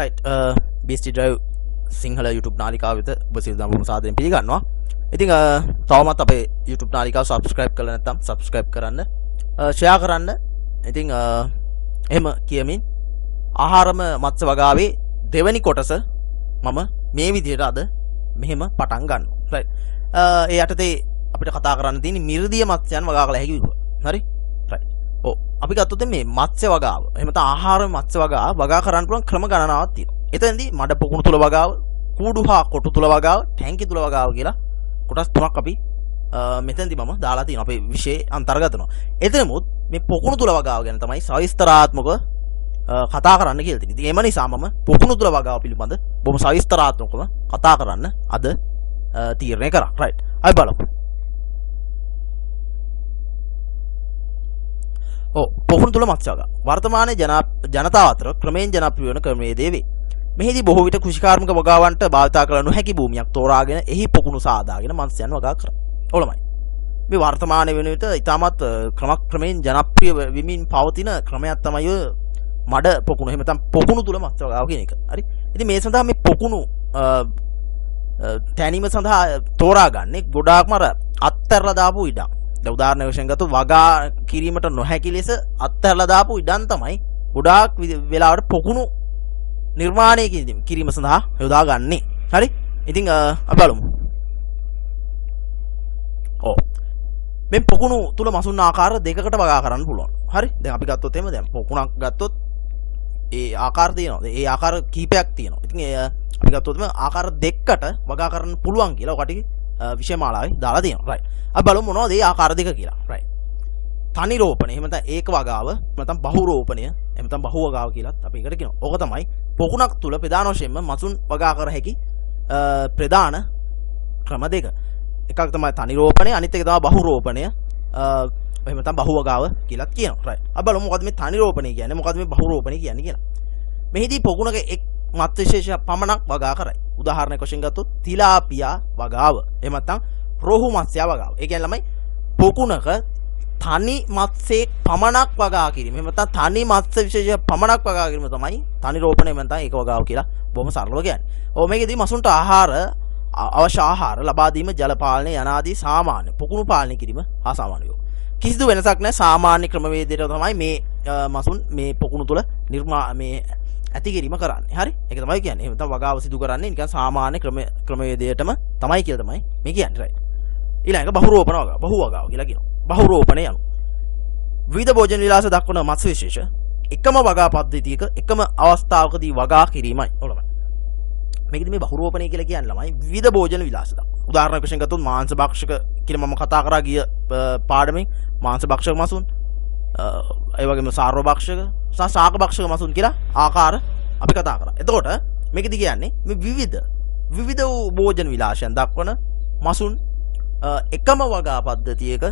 right BST drive Sinhala YouTube නාලිකාව වෙත ඔබ සියලු දෙනාම සාදරයෙන් පිළිගන්නවා. ඉතින් තවමත් අපේ YouTube නාලිකාව subscribe කරලා නැත්නම් subscribe කරන්න, share කරන්න. ඉතින් එහෙම කියමින් ආහාරම මත්ස්‍ය වගාවේ දෙවැනි කොටස මම මේ විදිහට අද මෙහෙම පටන් ගන්නවා. right ඒ යටතේ අපිට කතා කරන්න තියෙන්නේ මිරිදිය මත්ස්‍යයන් වගා කළ හැකි විදිහ. හරි? right. ඔව් අපි ගත්තොත් මේ මත්ස්‍ය වගාව එහෙම නැත්නම් ආහාර මත්ස්‍ය වගා කරන්න පුළුවන් ක්‍රම ගණනාවක් තියෙනවා. එතෙන්දී මඩ පොකුණු තුල වගාව, කූඩු හා කොටු තුල වගාව, ටැංකි තුල වගාව කියලා කොටස් තුනක් අපි මෙතෙන්දී මම දාලා තියෙනවා. අපේ විෂය අන්තර්ගත වෙනවා. එතනමුත් මේ පොකුණු තුල වගාව ගැන තමයි සවිස්තරාත්මකව කතා කරන්න කියලා තියෙනවා. ඉතින් එම නිසා මම පොකුණු තුල වගාව පිළිබඳ බොහොම සවිස්තරාත්මකව කතා කරන්න අද තීරණය කරා. right. අපි බලමු. පොකුණු තුල මත්ස්‍ය වගාව වර්තමානයේ ජනතාව අතර ක්‍රමයෙන් ජනප්‍රිය වන ක්‍රමවේදයේ වේ. මෙහිදී බොහෝ විට කෘෂිකාර්මික වගාවන්ට භාවිත කරන නොහැකි භූමියක් තෝරාගෙන එහි පොකුණු සාදාගෙන මත්ස්‍යයන් වගා කරයි. ඔලමයි. මේ වර්තමානයේ වෙන විට ඉතාමත් ක්‍රමයෙන් ජනප්‍රිය වෙමින් පවතින ක්‍රමයක් තමයි මඩ පොකුණු. එහෙම නැත්නම් පොකුණු තුල මත්ස්‍ය වගාව කියන එක. හරි. ඉතින් මේ සඳහා මේ පොකුණු තැනීම සඳහා තෝරාගන්නේ ගොඩාක්ම අත්තරලා දාපු ඉඩම්. දැන් උදාහරණ වශයෙන් ගත්තොත් වගා කිරීමට නොහැකි ලෙස අත්හැරලා දාපු ඉඩම් තමයි ගොඩාක් වෙලාවට පොකුණු නිර්මාණය කිරීම සඳහා යොදාගන්නේ. හරි? ඉතින් අපි බලමු. මේ පොකුණු තුල මසුන් ආකාර දෙකකට වගා කරන්න පුළුවන්. හරි? දැන් අපි ගත්තොත් එහෙම දැන් පොකුණක් ගත්තොත් ඒ ආකාර තියෙනවා. ඒ ආකාර කීපයක් තියෙනවා. ඉතින් අපි ගත්තොත් මේ ආකාර දෙකකට වගා කරන්න පුළුවන් කියලා ඔකට විෂය මාලාවේ දාලා තියෙනවා. right. අපි බලමු මොනවද මේ ආකාර දෙක කියලා. right. තනි රෝපණය එහෙම නැත්නම් ඒක වගාව නැත්නම් බහු රෝපණය එහෙම නැත්නම් බහු වගාව කියලා අපි ඒකට කියනවා. ඕක තමයි පොකුණක් තුල ප්‍රධාන වශයෙන්ම මසුන් වගා කර හැකි ප්‍රධාන ක්‍රම දෙක. එකක් තමයි තනි රෝපණය, අනිත් එක තමයි බහු රෝපණය. එහෙම නැත්නම් බහු වගාව කියලා කියනවා. right. අපි බලමු මොකද්ද මේ තනි රෝපණය කියන්නේ, මොකද්ද මේ බහු රෝපණය කියන්නේ කියලා. මෙහිදී පොකුණක එක් මත් විශේෂ පමණක් වගා කරයි. උදාහරණයක් වශයෙන් ගත්තොත් තිලාපියා වගාව. එහෙම නැත්නම් රෝහු මත්ස්‍ය වගාව. ඒ කියන්නේ ළමයි පොකුණක තනි මත්ස්‍යෙක් පමණක් වගා කිරීම. එහෙම නැත්නම් තනි මත්ස්‍ය විශේෂ පමණක් වගා කිරීම තමයි තනි රෝපණය. එහෙම නැත්නම් ඒක වගාව කියලා බොහොම සරලව කියන්නේ. මේකෙදී මසුන්ට අවශ්‍ය ආහාර ලබා දීම, ජල පාලනය යනාදී සාමාන්‍ය පොකුණු පාලනය කිරීම හා සමානයි. කිසිදු වෙනසක් නැහැ. සාමාන්‍ය ක්‍රමවේදයට තමයි මේ මසුන් මේ පොකුණු තුල මේ ඇති කිරීම කරන්නේ. හරි? ඒක තමයි කියන්නේ. එහෙම නැත්නම් වගාව සිදු කරන්නේ නිකන් සාමාන්‍ය ක්‍රමවේදයටම තමයි කියලා තමයි මේ කියන්නේ. right. ඊළඟ බහු රෝපණ වගාව. බහු වගාව කියලා කියනවා. බහු රෝපණය යනු විවිධ භෝජන විලාස දක්වන මත්ස්‍ය විශේෂ එකම වගා පද්ධතියක එකම අවස්ථාවකදී වගා කිරීමයි. ඔලමයි. මේකදී මේ බහු රෝපණය කියලා කියන්නේ ළමයි විවිධ භෝජන විලාස දක්වන. උදාහරණයක් වශයෙන් ගත්තොත් මාංශ භක්ෂක කියලා මම කතා කරා ගිය පාඩමේ මාංශ භක්ෂක මසුන්, ඒ වගේම සාර්ව භක්ෂක සහ ශාක භක්ෂක මසුන් කියලා ආකාර අපි කතා කරා. එතකොට මේකදී කියන්නේ මේ විවිධ භෝජන විලාසයන් දක්වන මසුන් එකම වගා පද්ධතියක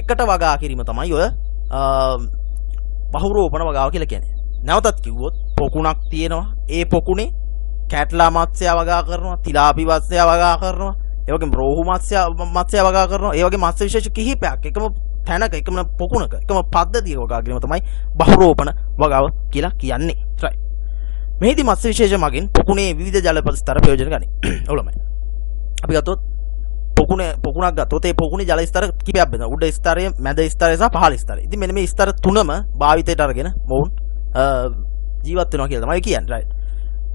එකට වගා කිරීම තමයි ඔය බහු රෝපණ වගාව කියලා කියන්නේ. නැවතත් කිව්වොත් පොකුණක් තියෙනවා. ඒ පොකුණේ කැටලා මත්ස්‍ය වගා කරනවා, තිලාපි මත්ස්‍ය වගා කරනවා, ඒ වගේම රෝහු මත්ස්‍ය වගා කරනවා. ඒ වගේ මත්ස්‍ය විශේෂ කිහිපයක් එකම තැනක එකම පොකුණක එකම පද්ධතියක වගා කිරීම තමයි බහු රෝපණ වගාව කියලා කියන්නේ. right. මෙහිදී මත්ස්‍ය විශේෂ මගින් පොකුණේ විවිධ ජල ස්තර ප්‍රයෝජන ගනී. ඔලමයි. අපි ගත්තොත් පොකුණක් ගත්තොත් ඒ පොකුණේ ජල ස්තර කිහිපයක් බෙදෙනවා. උඩ ස්තරය, මැද ස්තරය සහ පහළ ස්තරය. ඉතින් මෙන්න මේ ස්තර තුනම භාවිතයට අරගෙන මොවුන් ජීවත් වෙනවා කියලා තමයි කියන්නේ. right.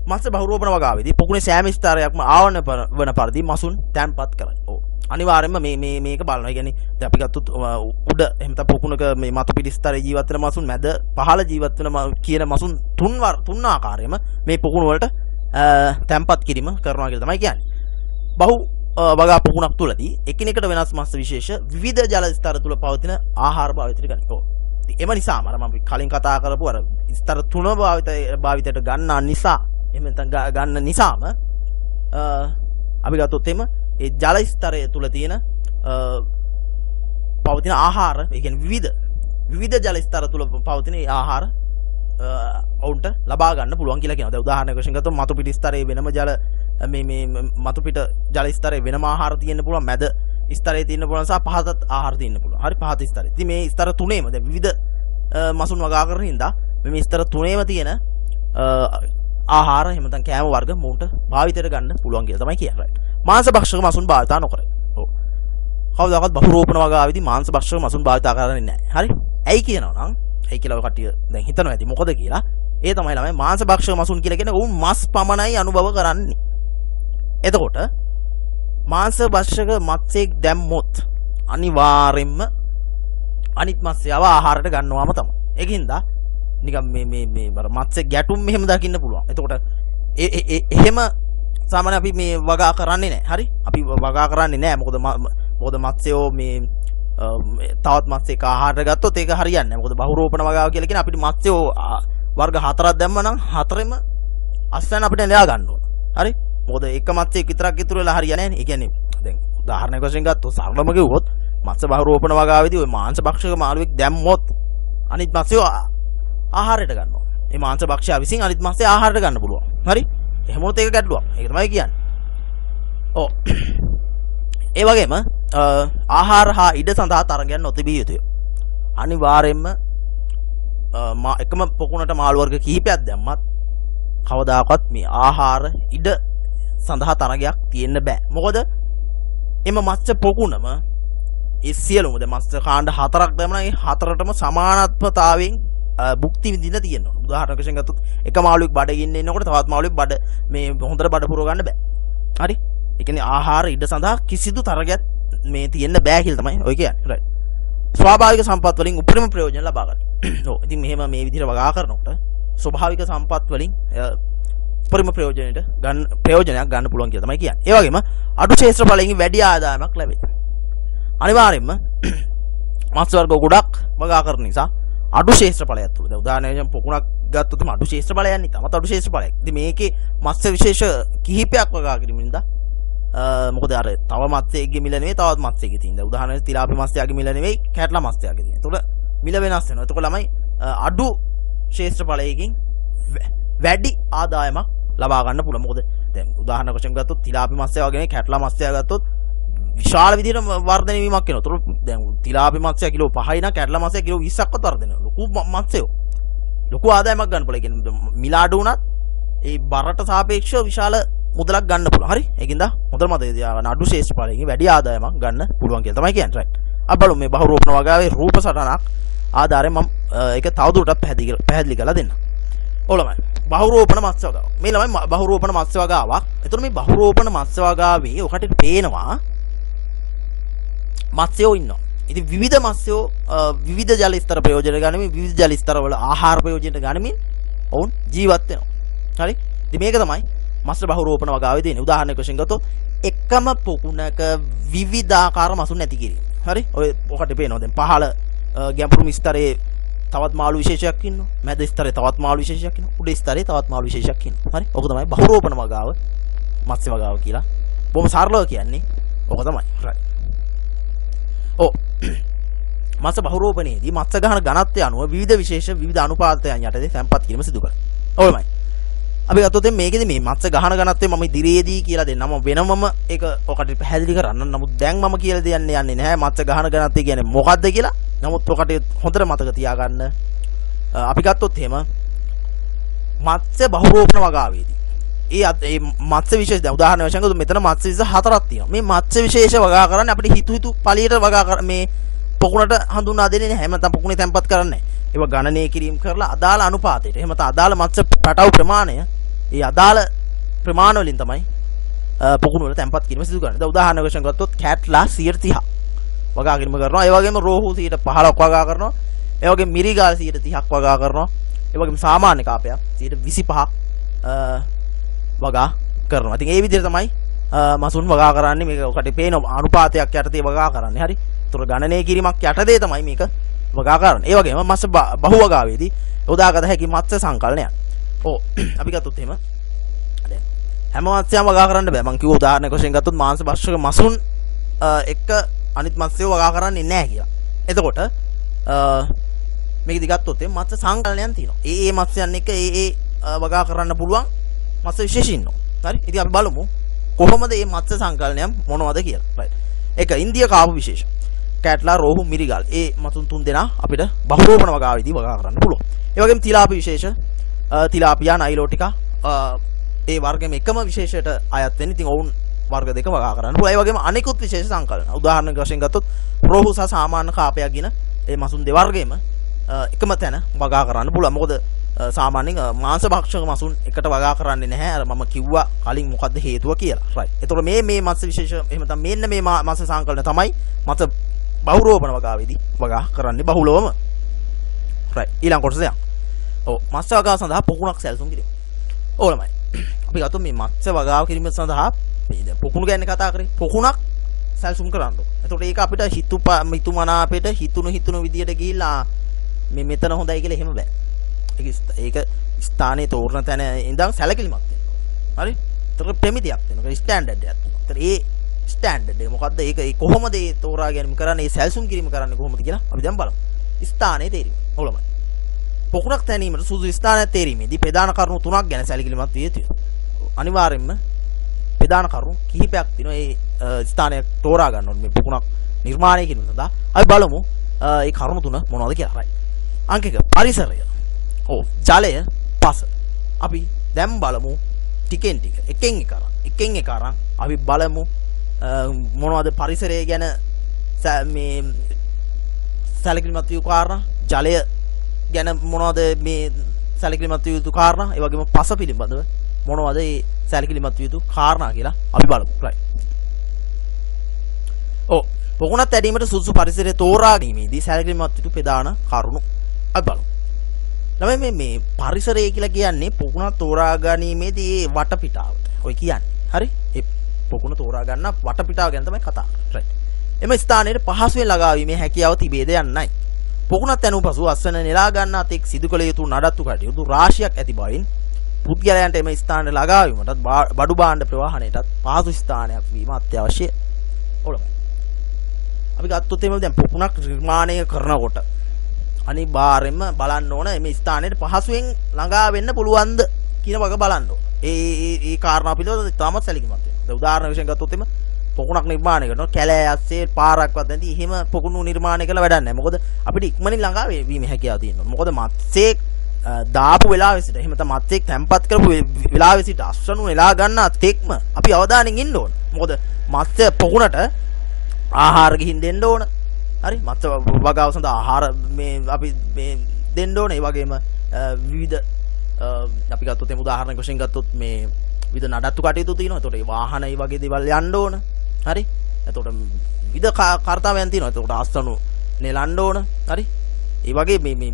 මත්ස්‍ය බහු රෝපණ වගාවේදී පොකුණේ සෑම ස්තරයක්ම ආවරණය වන පරිදි මසුන් තැන්පත් කරයි. ඔව්. අනිවාර්යයෙන්ම මේක බලනවා. ඒ කියන්නේ දැන් අපි ගත්තොත් උඩ එහෙම නැත්නම් පොකුණක මේ මතු පිටි ස්තරයේ ජීවත් වෙන මසුන්, මැද පහළ ජීවත් වෙන කියන මසුන් තුන් ආකාරයෙන්ම මේ පොකුණ වලට තැන්පත් කිරීම කරනවා කියලා තමයි කියන්නේ. බහු වගා පොකුණක් තුලදී එකිනෙකට වෙනස් මත්ස්‍ය විශේෂ විවිධ ජල ස්තර තුල පවතින ආහාර භාවිතයට ගනී. ඔව්. ඉතින් එම නිසාම මම කලින් කතා කරපු අර ස්තර තුන භාවිතයට ගන්න නිසා එහෙම නැත්නම් ගන්න නිසාම අපි ගත්තොත් එimhe ඒ ජල ස්තරය තුල තියෙන පවතින ආහාර, ඒ කියන්නේ විවිධ ජල ස්තර තුල පවතින ආහාර ඔවුන්ට ලබා ගන්න පුළුවන් කියලා කියනවා. දැන් උදාහරණයක් වශයෙන් ගත්තොත් මතු පිටි ස්තරයේ වෙනම ජල මේ මතු පිට ජල ස්තරයේ වෙනම ආහාර තියෙන්න පුළුවන්, මැද ස්තරයේ තියෙන්න පුළුවන් සහ පහත ආහාර තියෙන්න පුළුවන්. හරි, පහත ස්තරේ. ඉතින් මේ ස්තර තුනේම දැන් විවිධ මසුන් වගා කරන හින්දා මේ ස්තර තුනේම තියෙන ආහාර එහෙම නැත්නම් කෑම වර්ග මූන්ට භාවිතයට ගන්න පුළුවන් කියලා තමයි කියන්නේ. රයිට්. මාංශ භක්ෂක මසුන් භාවිතා නොකරයි. ඔව්. කවදාකවත් බහුරෝපණ වගාවේදී මාංශ භක්ෂක මසුන් භාවිතා කරන්නේ නැහැ. හරි? ඇයි කියනවා නම් ඇයි කියලා ඔය කට්ටිය දැන් හිතනවා ඇති මොකද කියලා. ඒ තමයි ළමයි මාංශ භක්ෂක මසුන් කියලා කියන්නේ උන් මස් පමණයි අනුභව කරන්නේ. එතකොට මාංශ භක්ෂක මත්ස්‍යෙක් දැම්මොත් අනිවාර්යෙන්ම අනිත් මත්ස්‍යව ආහාරයට ගන්නවාම තමයි. ඒකින්ද නිකම් මේ මත්ස්‍ය ගැටුම් මෙහෙම දකින්න පුළුවන්. එතකොට එහෙම සාමාන්‍ය අපි මේ වගා කරන්නේ නැහැ. හරි? අපි වගා කරන්නේ නැහැ. මොකද මත්ස්‍යෝ මේ තවත් මත්ස්‍යක ආහාරයට ගත්තොත් ඒක හරියන්නේ නැහැ. මොකද බහුරෝපණ වගාව කියලා කියන්නේ අපිට මත්ස්‍යෝ වර්ග 4ක් දැම්ම නම් 4ෙම අස්වැන්න අපිට නෙලා ගන්න ඕන. හරි? මොකද එක මත්ස්‍යයක් විතරක් ඉතුරු වෙලා හරියන්නේ නැහැ නේ. ඒ කියන්නේ දැන් උදාහරණයක් වශයෙන් ගත්තොත් සරලම කිව්වොත් මත්ස්‍ය බහුරෝපණ වගාවේදී ওই මාංශ භක්ෂක මාළුවෙක් දැම්මොත් අනිත් මත්ස්‍යෝ ආහාරයට ගන්නවා. මේ මාංශ භක්ෂයා විසින් අනිත් මත්ස්‍ය ආහාරයට ගන්න පුළුවන්. හරි? එහෙම වුණොත් ඒක ගැටලුවක්. ඒක තමයි කියන්නේ. ඔව්. ඒ වගේම ආහාර හා ඉඩ සඳහා තරගයන් නොතිබිය යුතුය. අනිවාර්යයෙන්ම එකම පොකුණට මාළු වර්ග කිහිපයක් දැම්මත් කවදාකවත් මේ ආහාර ඉඩ සඳහා තරගයක් තියෙන්න බෑ. මොකද එම මත්ස්‍ය පොකුණම ඒ සියලුම දැන් මත්ස්‍ය කාණ්ඩ 4ක් දැම්මම ඒ 4ටම සමානත්වතාවයෙන් භුක්ති විඳින්න තියෙනවා. උදාහරණයක් වශයෙන් ගත්තොත් එක මාළුවෙක් බඩගින්න ඉන්නකොට තවත් මාළුවෙක් බඩ මේ හොඳට බඩ පුරව ගන්න බෑ. හරි? ඒ කියන්නේ ආහාර ඉඩ සඳහා කිසිදු තරගයක් මේ තියෙන්න බෑ කියලා තමයි ඔය කියන්නේ. රයිට්. ස්වාභාවික සම්පත් වලින් උපරිම ප්‍රයෝජන ලබා ගන්න. ඔව්. ඉතින් මෙහෙම මේ විදිහට වගා කරනකොට ස්වභාවික සම්පත් වලින් උපරිම ප්‍රයෝජනයක් ගන්න පුළුවන් කියලා තමයි කියන්නේ. ඒ වගේම අඩු ශේෂ්ත්‍ර ඵලයෙන් වැඩි ආදායමක් ලැබෙයි. අනිවාර්යයෙන්ම මත්ස්‍ය වර්ග ගොඩක් වගා කරන නිසා අඩු ශේෂ්ත්‍ර ඵලයක් තුල. දැන් උදාහරණයක් පොකුණක් ගත්තොත් අඩු ශේෂ්ත්‍ර ඵලයක් නේ. තමත් අඩු ශේෂ්ත්‍ර ඵලයක්. ඉතින් මේකේ මත්ස්‍ය විශේෂ කිහිපයක් වගා කිරීමෙන්ද මොකද අර තව මත්ස්‍යයෙක්ගේ මිල නෙවෙයි තවත් මත්ස්‍යයෙක්ගේ තියෙන. දැන් උදාහරණයක් තිලාපි මත්ස්‍යයාගේ මිල නෙවෙයි කැටලා මත්ස්‍යයාගේ තියෙන. ඒතකොට මිල වෙනස් වෙනවා. ඒතකොට ළමයි අඩු ශේෂ්ත්‍ර ඵලයකින් වැඩි ආදායමක් ලබා ගන්න පුළුවන්. මොකද දැන් උදාහරණයක් වශයෙන් ගත්තොත් තිලාපි මත්ස්‍යයා වගේ කැටලා මත්ස්‍යයා ගත්තොත් විශාල විදිහට වර්ධනය වීමක් වෙනවා. ඒතකොට දැන් තිලාපි මත්ස්‍යයා කිලෝ 5යි නම් කැටලා මත්ස්‍යයා කිලෝ 20ක්වත් වර්ධනය වෙනවා. ලොකු මත්ස්‍යයෝ. ලොකු ආදායමක් ගන්න පුළුවන්. ඒ කියන්නේ මිල අඩු වුණත් ඒ බරට සාපේක්ෂව විශාල මුදලක් ගන්න පුළුවන්. හරි? ඒකින්ද හොඳට මතක තියාගන්න අඩු ශේෂ්ත්‍ර ඵලයෙන් වැඩි ආදායමක් ගන්න පුළුවන් කියලා තමයි කියන්නේ. රයිට්. අපි බලමු මේ බහුරෝපණ වගාවේ රූප සටහනක් ආධාරයෙන් මම ඒක තවදුරටත් පැහැදිලි කරලා දෙන්නම්. ඔව් ළමයි. බහුරෝපණ මත්ස්‍ය වගාව. මේ ළමයි බහුරෝපණ මත්ස්‍ය වගාවක්. එතකොට මේ බහුරෝපණ මත්ස්‍ය වගාවේ ඔකට පේනවා මත්ස්‍යෝ ඉන්නවා. ඉතින් විවිධ මත්ස්‍යෝ විවිධ ජල ස්තර ප්‍රයෝජන ගනිමින් විවිධ ජල ස්තර වල ආහාර ප්‍රයෝජන ගනිමින් ඔවුන් ජීවත් වෙනවා. හරි? ඉතින් මේක තමයි මත්ස්‍ය බහුරෝපණ වගාවේ තියෙන. උදාහරණයක් වශයෙන් ගත්තොත් එකම පොකුණක විවිධාකාර මසුන් නැති කිරීම. හරි? ඔය ඔකට පේනවා දැන් පහළ ගැඹුරු ස්තරයේ තවත් මාළු විශේෂයක් ඉන්නවා. මැද ස්තරයේ තවත් මාළු විශේෂයක් ඉන්නවා. උඩ ස්තරයේ තවත් මාළු විශේෂයක් ඉන්නවා. හරි? ඔක තමයි බහුරෝපණ වගාව මත්ස්‍ය වගාව කියලා. බොහොම සරලව කියන්නේ ඔක තමයි. right. ඔව්. මත්ස්‍ය බහුරෝපණයේදී මත්ස්‍ය ගහන ඝනත්වය අනුව විවිධ විශේෂ විවිධ අනුපාතයන් යටතේ තැන්පත් කිරීම සිදු කරනවා. ඔයමයි. අපි ගත්තොත් මේකෙදි මේ මත්ස්‍ය ගහන ඝනත්වය මම ඉදිරියේදී කියලා දෙන්නම්. මම වෙනමම ඒක ඔකට පැහැදිලි කරන්න. නමුත් දැන් මම කියලා දෙන්නේ නැහැ මත්ස්‍ය ගහන ඝනත්වය කියන්නේ මොකක්ද කියලා. නමුත් ඔකට හොඳට මතක තියාගන්න. අපි ගත්තොත් එහෙම මත්ස්‍ය බහුරෝපණ වගාවේදී ඒ මත්ස්‍ය විශේෂ දැන් උදාහරණ වශයෙන් ගත්තොත් මෙතන මත්ස්‍ය විශේෂ 4ක් තියෙනවා. මේ මත්ස්‍ය විශේෂ වගා කරන්නේ අපිට හිතු පළියට වගා කර මේ පොකුණට හඳුනා දෙන්නේ නැහැ. එහෙම නැත්නම් පොකුණේ තැම්පත් කරන්නේ නැහැ. ඒවා ගණනය කිරීම කරලා අදාළ අනුපාතයට. එහෙම නැත්නම් අදාළ මත්ස්‍ය පැටවු ප්‍රමාණය ඒ අදාළ ප්‍රමාණ වලින් තමයි පොකුණු වල තැම්පත් කිරීම සිදු කරන්නේ. දැන් උදාහරණ වශයෙන් ගත්තොත් කැට්ලා 130ක් වගා කිරීම කරනවා. ඒ වගේම රෝහු 15ක් වගා කරනවා. ඒ වගේම මිරිගාල් 30ක් වගා කරනවා. ඒ වගේම සාමාන්‍ය කාපයක් 25ක් වගා කරනවා. ඉතින් ඒ විදිහට තමයි මසුන් වගා කරන්නේ. මේක ඔකට පේන අනුපාතයක් යටතේ වගා කරන්නේ. හරි? ඒතර ගණනය කිරීමක් යටතේ තමයි මේක වගා කරන්නේ. ඒ වගේම මත්ස්‍ය බහු වගාවේදී උදාගත හැකි මත්ස්‍ය සංකලනයක්. ඔව් අපි ගත්තොත් එහෙම දැන් හැම මත්ස්‍යයක්ම වගා කරන්න බෑ. මම කිව්ව උදාහරණයක් වශයෙන් ගත්තොත් මාංශ භක්ෂක මසුන් එක අනිත් මත්ස්‍යව වගා කරන්නේ නැහැ කියලා. එතකොට මේකදි ගත්තොත් මත්ස්‍ය සංකලනයන් තියෙනවා. ඒ මත්ස්‍යයන් එක ඒ වගා කරන්න පුළුවන් මත්ස්‍ය විශේෂ ඉන්නවා. හරි? ඉතින් අපි බලමු කොහොමද මේ මත්ස්‍ය සංකලනයන් මොනවද කියලා. right. ඒක ඉන්දියා කාපු විශේෂ. කැට්ලා රෝහු මිරිගල්. ඒ මතුන් තුන් දෙනා අපිට බහුරෝපණ වගාවේදී වගා කරන්න පුළුවන්. ඒ වගේම තිලාපි විශේෂ තිලාපියා නයිලෝටිකා ඒ වර්ගෙම එකම විශේෂයට අයත් වෙන්නේ. ඉතින් ඔවුන් වර්ග දෙක වගා කරන්න පුළුවන්. ඒ වගේම අනිකුත් විශේෂ සංකලන. උදාහරණයක් වශයෙන් ගත්තොත් රෝහු සහ සාමාන්‍ය කාපයක් කියන ඒ මසුන් දෙවර්ගෙම එකම තැන වගා කරන්න පුළුවන්. මොකද සාමාන්‍යයෙන් මාංශ භක්ෂක මසුන් එකට වගා කරන්නේ නැහැ. අර මම කිව්වා කලින් මොකද්ද හේතුව කියලා. රයිට්. එතකොට මේ මත්ස්‍ය විශේෂ එහෙම තමයි මෙන්න මේ මත්ස්‍ය සංකලන තමයි මත බහුරෝපණ වගාවේදී වගා කරන්නේ බහුලවම. රයිට්. ඊළඟ කොටස යන්න. ඔව් මත්ස්‍ය වගාව සඳහා පොකුණක් සැලසුම් කිරීම. ඕනමයි. අපි ගත්තොත් මේ මත්ස්‍ය වගාව කිරීම සඳහා මේ පොකුණු ගැන කතා කරේ. පොකුණක් සැලසුම් කරන්න ඕන. එතකොට ඒක අපිට හිතුමනාපෙට හිතුණු විදියට ගිහිල්ලා මේ මෙතන හොඳයි කියලා එහෙම බෑ. ඒක ස්ථානයේ තෝරන තැන ඉඳන් සැලකිලිමත් වෙනවා. හරි? ඒතර ප්‍රමිතියක් වෙනවා. ස්ටෑන්ඩඩ් එකක් තියෙනවා. ඒතර ඒ ස්ටෑන්ඩඩ් එක මොකද්ද? ඒක කොහොමද ඒ තෝරා ගැනීම කරන්නේ? ඒ සැලසුම් කිරීම කරන්නේ කොහොමද කියලා අපි දැන් බලමු. ස්ථානයේ තේරීම. ඔලමයි. පොකුණක් තැනීමට සුදුසු ස්ථානයක් තේරීමේදී ප්‍රධාන කරුණු තුනක් ගැන සැලකිලිමත් විය යුතුයි. අනිවාර්යයෙන්ම ප්‍රධාන කරුණු කිහිපයක් තියෙනවා. ඒ ස්ථානයක් තෝරා ගන්න ඕනේ මේ පොකුණක් නිර්මාණය කිරීම සඳහා. අපි බලමු ඒ කරුණු තුන මොනවද කියලා. right. අංක 1 පරිසරය. ඔව් ජලය පස. අපි දැන් බලමු ටිකෙන් ටික එකෙන් එක අරන් අපි බලමු මොනවද පරිසරය ගැන මේ සැලකිලිමත් වූ කාරණා, ජලය ගැන මොනවද මේ සැලකිලිමත් වූ යුතු කාරණා, ඒ වගේම පස පිළිබඳව මොනවද මේ සැලකිලිමත් වූ යුතු කාරණා කියලා අපි බලමු. right. ඔව් පොකුණක් ඇදීමට සුදුසු පරිසරය තෝරා ගැනීමේදී සැලකිලිමත් වූ ප්‍රධාන කරුණු අපි බලමු. ළමයි මේ පරිසරය කියලා කියන්නේ පොකුණක් තෝරා ගැනීමේදී ඒ වටපිටාවට. ඔය කියන්නේ. හරි? ඒ පොකුණ තෝරා ගන්න වටපිටාව ගැන තමයි කතා කරන්නේ. right. එම ස්ථානයේ පහසුවෙන් ළඟා වීමේ හැකියාව තිබේද යන්නයි. පොකුණක් ඇනු පසු අස්වැන්න නෙලා ගන්නා තෙක් සිදු කළ යුතු නඩත්තු කටයුතු රාශියක් ඇති බවින් පුද්ගලයන්ට එම ස්ථානයට ළඟා වීමටත් බඩු භාණ්ඩ ප්‍රවාහණයටත් පහසු ස්ථානයක් වීම අත්‍යවශ්‍යයි. ඔලම. අපි ගත්තොත් එමෙ දැන් පොකුණක් නිර්මාණය කරනකොට අනිවාර්යයෙන්ම බලන්න ඕන මේ ස්ථානයට පහසුවෙන් ළඟා වෙන්න පුළුවන්ද කියන වගේ බලන්න ඕන. ඒ කාරණා පිළිබඳව තාමත් සැලකිලිමත් වෙනවා. දැන් උදාහරණ වශයෙන් ගත්තොත් එමෙ පොකුණක් නිර්මාණය කරනවා කැලෑ ඇස්සේ පාරක්වත් නැති එහෙම පොකුණු නිර්මාණය කළා වැඩක් නැහැ. මොකද අපිට ඉක්මනින් ළඟා වීම හැකියාව තියෙනවා. මොකද මත්ස්‍යයක් දාපු වෙලාවෙ සිට එහෙම තමයි මත්ස්‍යයක් තැම්පත් කරපු වෙලාවෙ සිට අස්වනු නෙලා ගන්නා තෙක්ම අපි අවධානයෙන් ඉන්න ඕන. මොකද මත්ස්‍ය පොකුණට ආහාර ගිහින් දෙන්න ඕන. හරි? මත්ස්‍ය වගාව සඳහා ආහාර මේ අපි මේ දෙන්න ඕන. ඒ වගේම විවිධ අපි ගත්තොත් එමු උදාහරණයක් වශයෙන් ගත්තොත් මේ විවිධ නඩත්තු කටයුතු තියෙනවා. ඒතකොට ඒ වාහන ඒ වගේ දේවල් යන්න ඕන. හරි? එතකොට විවිධ කාර්යයන් තියෙනවා. එතකොට අස්වනු නෙලන්න ඕන. හරි? ඒ වගේ මේ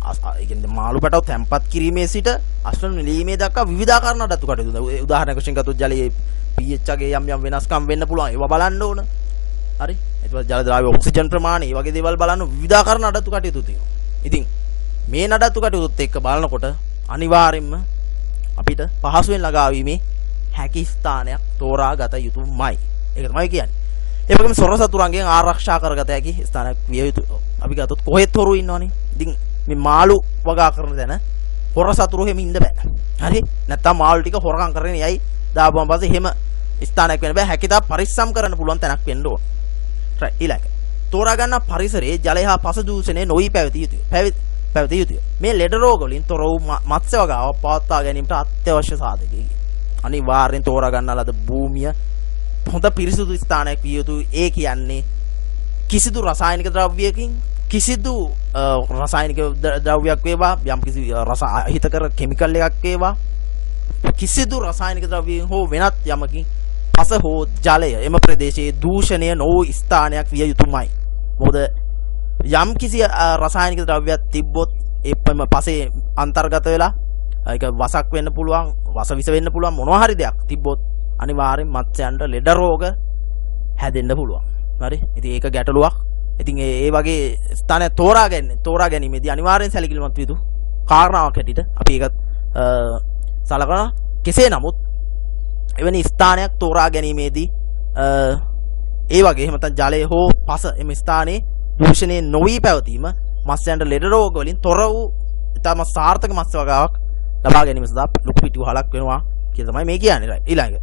ඒ කියන්නේ මාළු පැටව තැම්පත් කිරීමේ සිට අස්වනු නිලීමේ දක්වා විවිධාකාර නඩත්තු කටයුතු. උදාහරණයක් වශයෙන් ගත්තොත් ජලයේ pH ගේ යම් වෙනස්කම් වෙන්න පුළුවන්. ඒවා බලන්න ඕන. හරි? එතකොට ජල ද්‍රව්‍ය ඔක්සිජන් ප්‍රමාණය ඒ වගේ දේවල් බලන්න විවිධාකාර නඩත්තු කටයුතු තියෙනවා. ඉතින් මේ නඩත්තු කටයුතුත් එක්ක බලනකොට අනිවාර්යයෙන්ම අපිට පහසුවෙන් ළඟා වීමේ හැකි ස්ථානයක් තෝරා ගත යුතුමයි. ඒක තමයි කියන්නේ. ඒ වගේම සොර සතුරන්ගෙන් ආරක්ෂා කරගත හැකි ස්ථානයක් විය යුතුයි. අපි ගත්තොත් කොහෙත් හොරු ඉන්නවනේ. ඉතින් මේ මාළු වගා කරන තැන හොර සතුරු හැම ඉන්න බෑ. හරි? නැත්තම් මාළු ටික හොරකම් කරගෙන යයි දාපුවම පස්සේ එහෙම ස්ථානයක් වෙන්න බෑ. හැකිතා පරිස්සම් කරන්න පුළුවන් තැනක් වෙන්න ඕන. right ඊළඟ. තෝරා ගන්න පරිසරයේ ජලය හා පස දූෂණය නොවි පැවතිය යුතුයි. පැවතිය යුතුය. මේ ලෙඩ රෝග වලින් තොර වූ මත්ස්‍ය වගාව පවත්වා ගැනීමට අත්‍යවශ්‍ය සාධකයකි. අනිවාර්යෙන් තෝරා ගන්න ලද භූමිය හොඳ පිරිසුදු ස්ථානයක් විය යුතුයි. ඒ කියන්නේ කිසිදු රසායනික ද්‍රව්‍යයකින් කිසිදු රසායනික ද්‍රව්‍යයක් වේවා යම් කිසි රස අහිතකර කෙමිකල් එකක් වේවා කිසිදු රසායනික ද්‍රව්‍යයෙන් හෝ වෙනත් යමකින් පස හෝ ජලය එම ප්‍රදේශයේ දූෂණය නොවූ ස්ථානයක් විය යුතුමයි. මොකද යම් කිසි රසායනික ද්‍රව්‍යයක් තිබ්බොත් එපම පසේ අන්තර්ගත වෙලා ඒක වසක් වෙන්න පුළුවන්, වස විස වෙන්න පුළුවන් මොනවා හරි දෙයක් තිබ්බොත් අනිවාර්යෙන් මත්ස්‍යයන්ට ලෙඩ රෝග හැදෙන්න පුළුවන්. හරි? ඉතින් ඒක ගැටලුවක්. ඉතින් ඒ වගේ ස්ථානයක් තෝරා ගැනීමේදී අනිවාර්යෙන් සැලකිලිමත් විය යුතු කාරණාවක් හැටියට අපි ඒක සලකනවා. කෙසේ නමුත් එවැනි ස්ථානයක් තෝරා ගැනීමේදී ඒ වගේ එහෙම නැත්නම් ජලය හෝ පස එම ස්ථානයේ දූෂණය නොවි පැවතීම මත්ස්‍යයන්ට ලෙඩ රෝග වලින් තොර වූ ඉතාම සාර්ථක මත්ස්‍ය වගාවක් ලබා ගැනීම සඳහා ලොකු පිටුවහලක් වෙනවා කියලා තමයි මේ කියන්නේ. ඊළඟ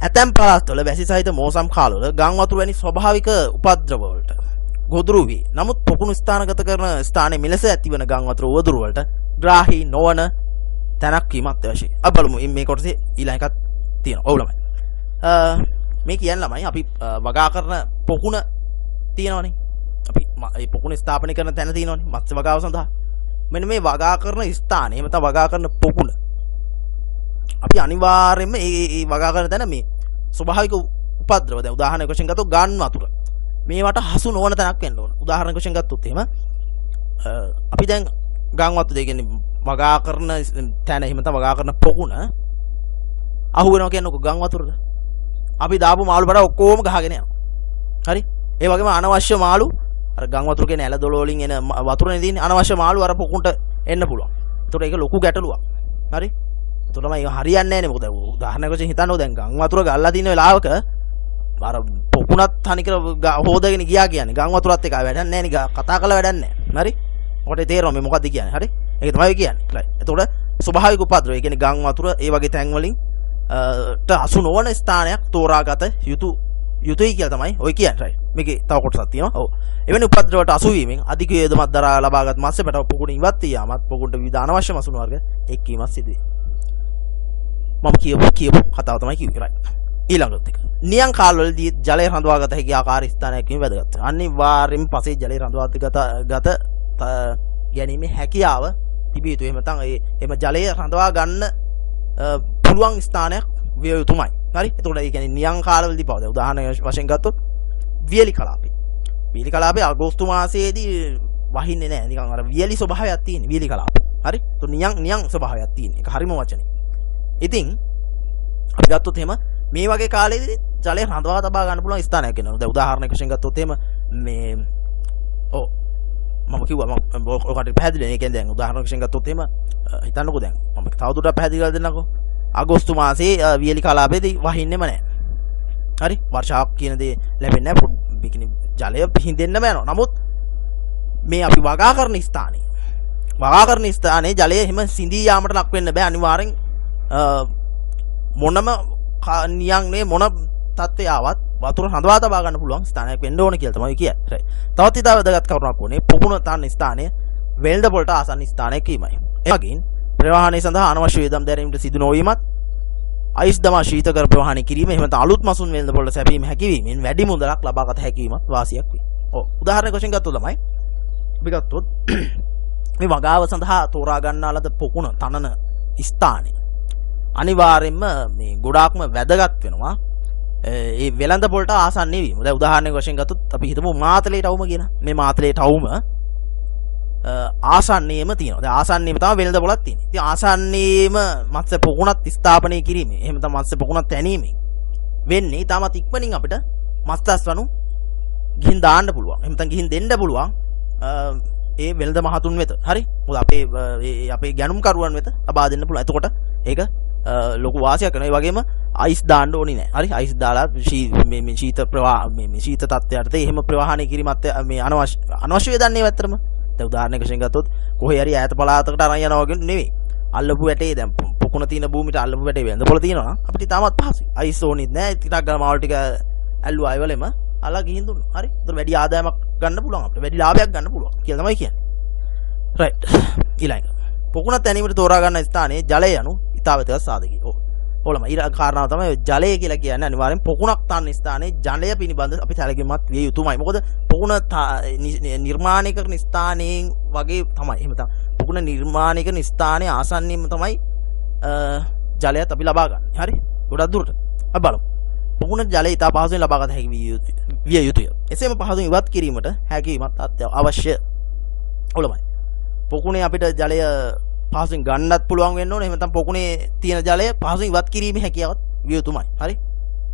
ඇතැම් පළාත්වල වැසි සහිත මෝසම් කාලවල ගම් වතුර වැනි ස්වභාවික උපද්‍රව වලට ගොදුරු වේ. නමුත් පොකුණු ස්ථානගත කරන ස්ථානයේ මෙලෙස ඇතිවන ගම් වතුර උවදුරු වලට ග්‍රාහී නොවන තැනක් කීමත් අවශ්‍යයි. අපි බලමු මේ කොටසේ ඊළඟ එකක් තියෙනවා. ඔව් ළමයි. මේ කියන්නේ ළමයි අපි වගා කරන පොකුණ තියෙනවනේ. අපි මේ පොකුණ ස්ථාපනය කරන තැන තියෙනවනේ මත්ස්‍ය වගාව සඳහා. මෙන්න මේ වගා කරන ස්ථානය එහෙම නැත්නම් වගා කරන පොකුණ අපි අනිවාර්යයෙන්ම මේ වගා කරන තැන මේ ස්වභාවික උපද්‍රව දැන් උදාහරණයක් වශයෙන් ගත්තොත් ගන් වතුර මේවට හසු නොවන තැනක් වෙන්න ඕන. උදාහරණයක් වශයෙන් ගත්තොත් එහෙම අපි දැන් ගන් වතුර කියන්නේ වගා කරන තැන එහෙම නැත්නම් වගා කරන පොකුණ අහු වෙනවා කියන්නකො ගන් වතුරට. අපි දාපු මාළු බඩ ඔක්කොම ගහගෙන යනවා. හරි? ඒ වගේම අනවශ්‍ය මාළු අර ගන් වතුර කියන ඇල දොළ වලින් එන වතුරනේ තියෙන්නේ අනවශ්‍ය මාළු අර පොකුණට එන්න පුළුවන්. ඒතකොට ඒක ලොකු ගැටලුවක්. හරි? ඒතකොට මම ඒක හරියන්නේ නැහැ නේ. මොකද උදාහරණයක් වශයෙන් හිතන්නකො දැන් ගන් වතුර ගල්ලා තියෙන වෙලාවක අර පොකුණත් තනිකර හොදගෙන ගියා කියන්නේ ගන් වතුරත් එක වැඩක් නැහැ නේ. කතා කරලා වැඩක් නැහැ. හරි? ඔකට තේරෙනවා මේ මොකද්ද කියන්නේ. හරි? ඒක තමයි කියන්නේ. right. ඒතකොට ස්වභාවික උපද්‍රව. ඒ කියන්නේ ගන් වතුර ඒ වගේ තැන් වලින් අසු නොවන ස්ථානයක් තෝරාගත යුතුයි කියලා තමයි ඔය කියන්නේ. right. මේකේ තව කොටසක් තියෙනවා. ඔව්. එවැනි උපද්‍රවයට අසු වීමෙන් අධික වේදමත් දරා ලබාගත් මත්ස්‍ය පැටව පොකුණ ඉවත් යාමත් පොකුණට විවිධ අනවශ්‍ය මසුණු වර්ග එක්වීමත් සිදු වේ. මම කියපු කතාව තමයි කිව්වේ. right. ඊළඟට එක. නියං කාලවලදී ජලය රඳවාගත හැකි ආකාර ස්ථානයක් වීම වැදගත්. අනිවාර්යයෙන්ම පසේ ජලය රඳවාගත ගැනීමේ හැකියාව තිබිය යුතුයි. එහෙම නැත්නම් එම ජලය රඳවා ගන්න පුළුවන් ස්ථානයක් විය යුතුමයි. හරි? එතකොට ඒ කියන්නේ නියං කාලවලදී පවද. උදාහරණ වශයෙන් ගත්තොත් වියලි කලාපේ. වියලි කලාපේ අගෝස්තු මාසයේදී වහින්නේ නැහැ. නිකන් අර වියලි ස්වභාවයක් තියෙන වියලි කලාපේ. හරි? එතකොට නියං ස්වභාවයක් තියෙන. ඒක හරිම වචනේ. ඉතින් අපි ගත්තොත් එහෙම මේ වගේ කාලෙදී ජලය රඳවා තබා ගන්න පුළුවන් ස්ථානයක් වෙනවා. දැන් උදාහරණයක් වශයෙන් ගත්තොත් එහෙම මේ මම කිව්වා මම ඔකට පැහැදිලි නේ. ඒ කියන්නේ දැන් උදාහරණයක් වශයෙන් ගත්තොත් එහෙම හිතන්නකෝ දැන් මම තවදුරටත් පැහැදිලි කරලා දෙන්නකෝ. අගෝස්තු මාසයේ වියලි කලාපයේදී වහින්නෙම නැහැ. හරි? වර්ෂාවක් කියන දේ ලැබෙන්නේ නැහැ. බිකිනි ජලය හිඳෙන්නම යනවා. නමුත් මේ අපි වගා කරන ස්ථානයේ ජලය එහෙම සිඳී යාමට ලක් වෙන්න බෑ. අනිවාර්යෙන් මොනම නියංනේ මොන තත්ත්වය ආවත් වතුර රඳවා තබා ගන්න පුළුවන් ස්ථානයක් වෙන්න ඕන කියලා තමයි කියන්නේ. තවත් ඉතාල වැදගත් කරුණක් වුණේ පොකුණ තන්න ස්ථානය වෙළඳ පොළට ආසන්න ස්ථානයක් කීමයි. එමගින් ප්‍රවාහනය සඳහා අනවශ්‍ය වේදම් දැරීමට සිදු නොවීමත් අයිස් දමා ශීතකර ප්‍රවාහනය කිරීම එහෙම නැත්නම් අලුත් මසුන් වෙළඳ පොළට සැපීම හැකියවීමෙන් වැඩි මුදලක් ලබාගත හැකියීමත් වාසියක් වේ. ඔව් උදාහරණයක් වශයෙන් ගත්තොත් තමයි අපි ගත්තොත් මේ වගාව සඳහා තෝරා ගන්නා ලද පොකුණ තනන ස්ථානය අනිවාර්යයෙන්ම මේ ගොඩාක්ම වැදගත් වෙනවා. ඒ වෙළඳ පොළට ආසන්න වීම. දැන් උදාහරණයක් වශයෙන් ගත්තොත් අපි හිතමු මාතලේ ටවුම කියන. මේ මාතලේ ටවුම ආසන්නයේම තියෙනවා. දැන් ආසන්නයේම තමයි වෙළඳ පොළක් තියෙන්නේ. ඉතින් ආසන්නයේම මත්ස්‍ය පොකුණත් ස්ථාපනය කිරීමේ එහෙම තමයි මත්ස්‍ය පොකුණත් තැනීමේ වෙන්නේ තාමත් ඉක්මනින් අපිට මත්ස්‍යස් වනු ගිහින් දාන්න පුළුවන්. එහෙම නැත්නම් ගිහින් දෙන්න පුළුවන් ඒ වෙළඳ මහතුන් වෙත. හරි? මොකද අපේ ගැනුම් කරුවන් වෙත ලබා දෙන්න පුළුවන්. එතකොට ඒක ලොකු වාසියක් කරනවා. ඒ වගේම අයිස් දාන්න ඕනේ නැහැ. හරි? අයිස් දාලා මේ ශීත ප්‍රවාහ මේ ශීත තත්ත්වයට එහෙම ප්‍රවාහණය කිරීමත් මේ අනවශ්‍ය වේදන්නේ වැත්තරම. දැන් උදාහරණයක් වශයෙන් ගත්තොත් කොහේ හරි ඈත පළාතකට අරන් යනවා වගේ නෙවෙයි. අල්ලපු වැටේ දැන් පොකුණ තියෙන භූමියට අල්ලපු වැටේ වෙළඳ පොළ තියෙනවා නම් අපිට තාමත් පහසුයි. අයිස් ඕනෙත් නැහැ. ටිකක් ගාලා මාළු ටික ඇල්ලුවා අයවලෙම අල්ලා ගිහින් දුන්නා. හරි? ඒතර වැඩි ආදායමක් ගන්න පුළුවන් අපිට. වැඩි ලාභයක් ගන්න පුළුවන් කියලා තමයි කියන්නේ. රයිට්. ඊළඟ පොකුණ තැනීමට තෝරා ගන්න ස්ථානයේ ජලය යනු ඉතාවතක සාධකයි. ඕලම ඊළඟ කාරණාව තමයි ජලය කියලා කියන්නේ අනිවාර්යෙන් පොකුණක් තන්න ස්ථානයේ ජලය පිළිබඳ අපි සැලකීමක් විය යුතුමයි. මොකද පොකුණ නිර්මාණය කරන ස්ථානයෙන් වගේ තමයි. එහෙම තමයි. පොකුණ නිර්මාණය කරන ස්ථානයේ ආසන්නයෙන්ම තමයි ජලයත් අපි ලබා ගන්න. හරි? ගොඩක් දුරට. අපි බලමු. පොකුණ ජලය ඉතා පහසුවෙන් ලබා ගත හැකි විය යුතුය. එසේම පහසුවෙන් ඉවත් කිරීමට හැකියීමත් අවශ්‍ය. ඕලමයි. පොකුණේ අපිට ජලය පහසුවෙන් ගන්නත් පුළුවන් වෙන්න ඕනේ. එහෙම නැත්නම් පොකුණේ තියෙන ජලය පහසුවෙන් ඉවත් කිරීමේ හැකියාවත් විය යුතුමයි. හරි?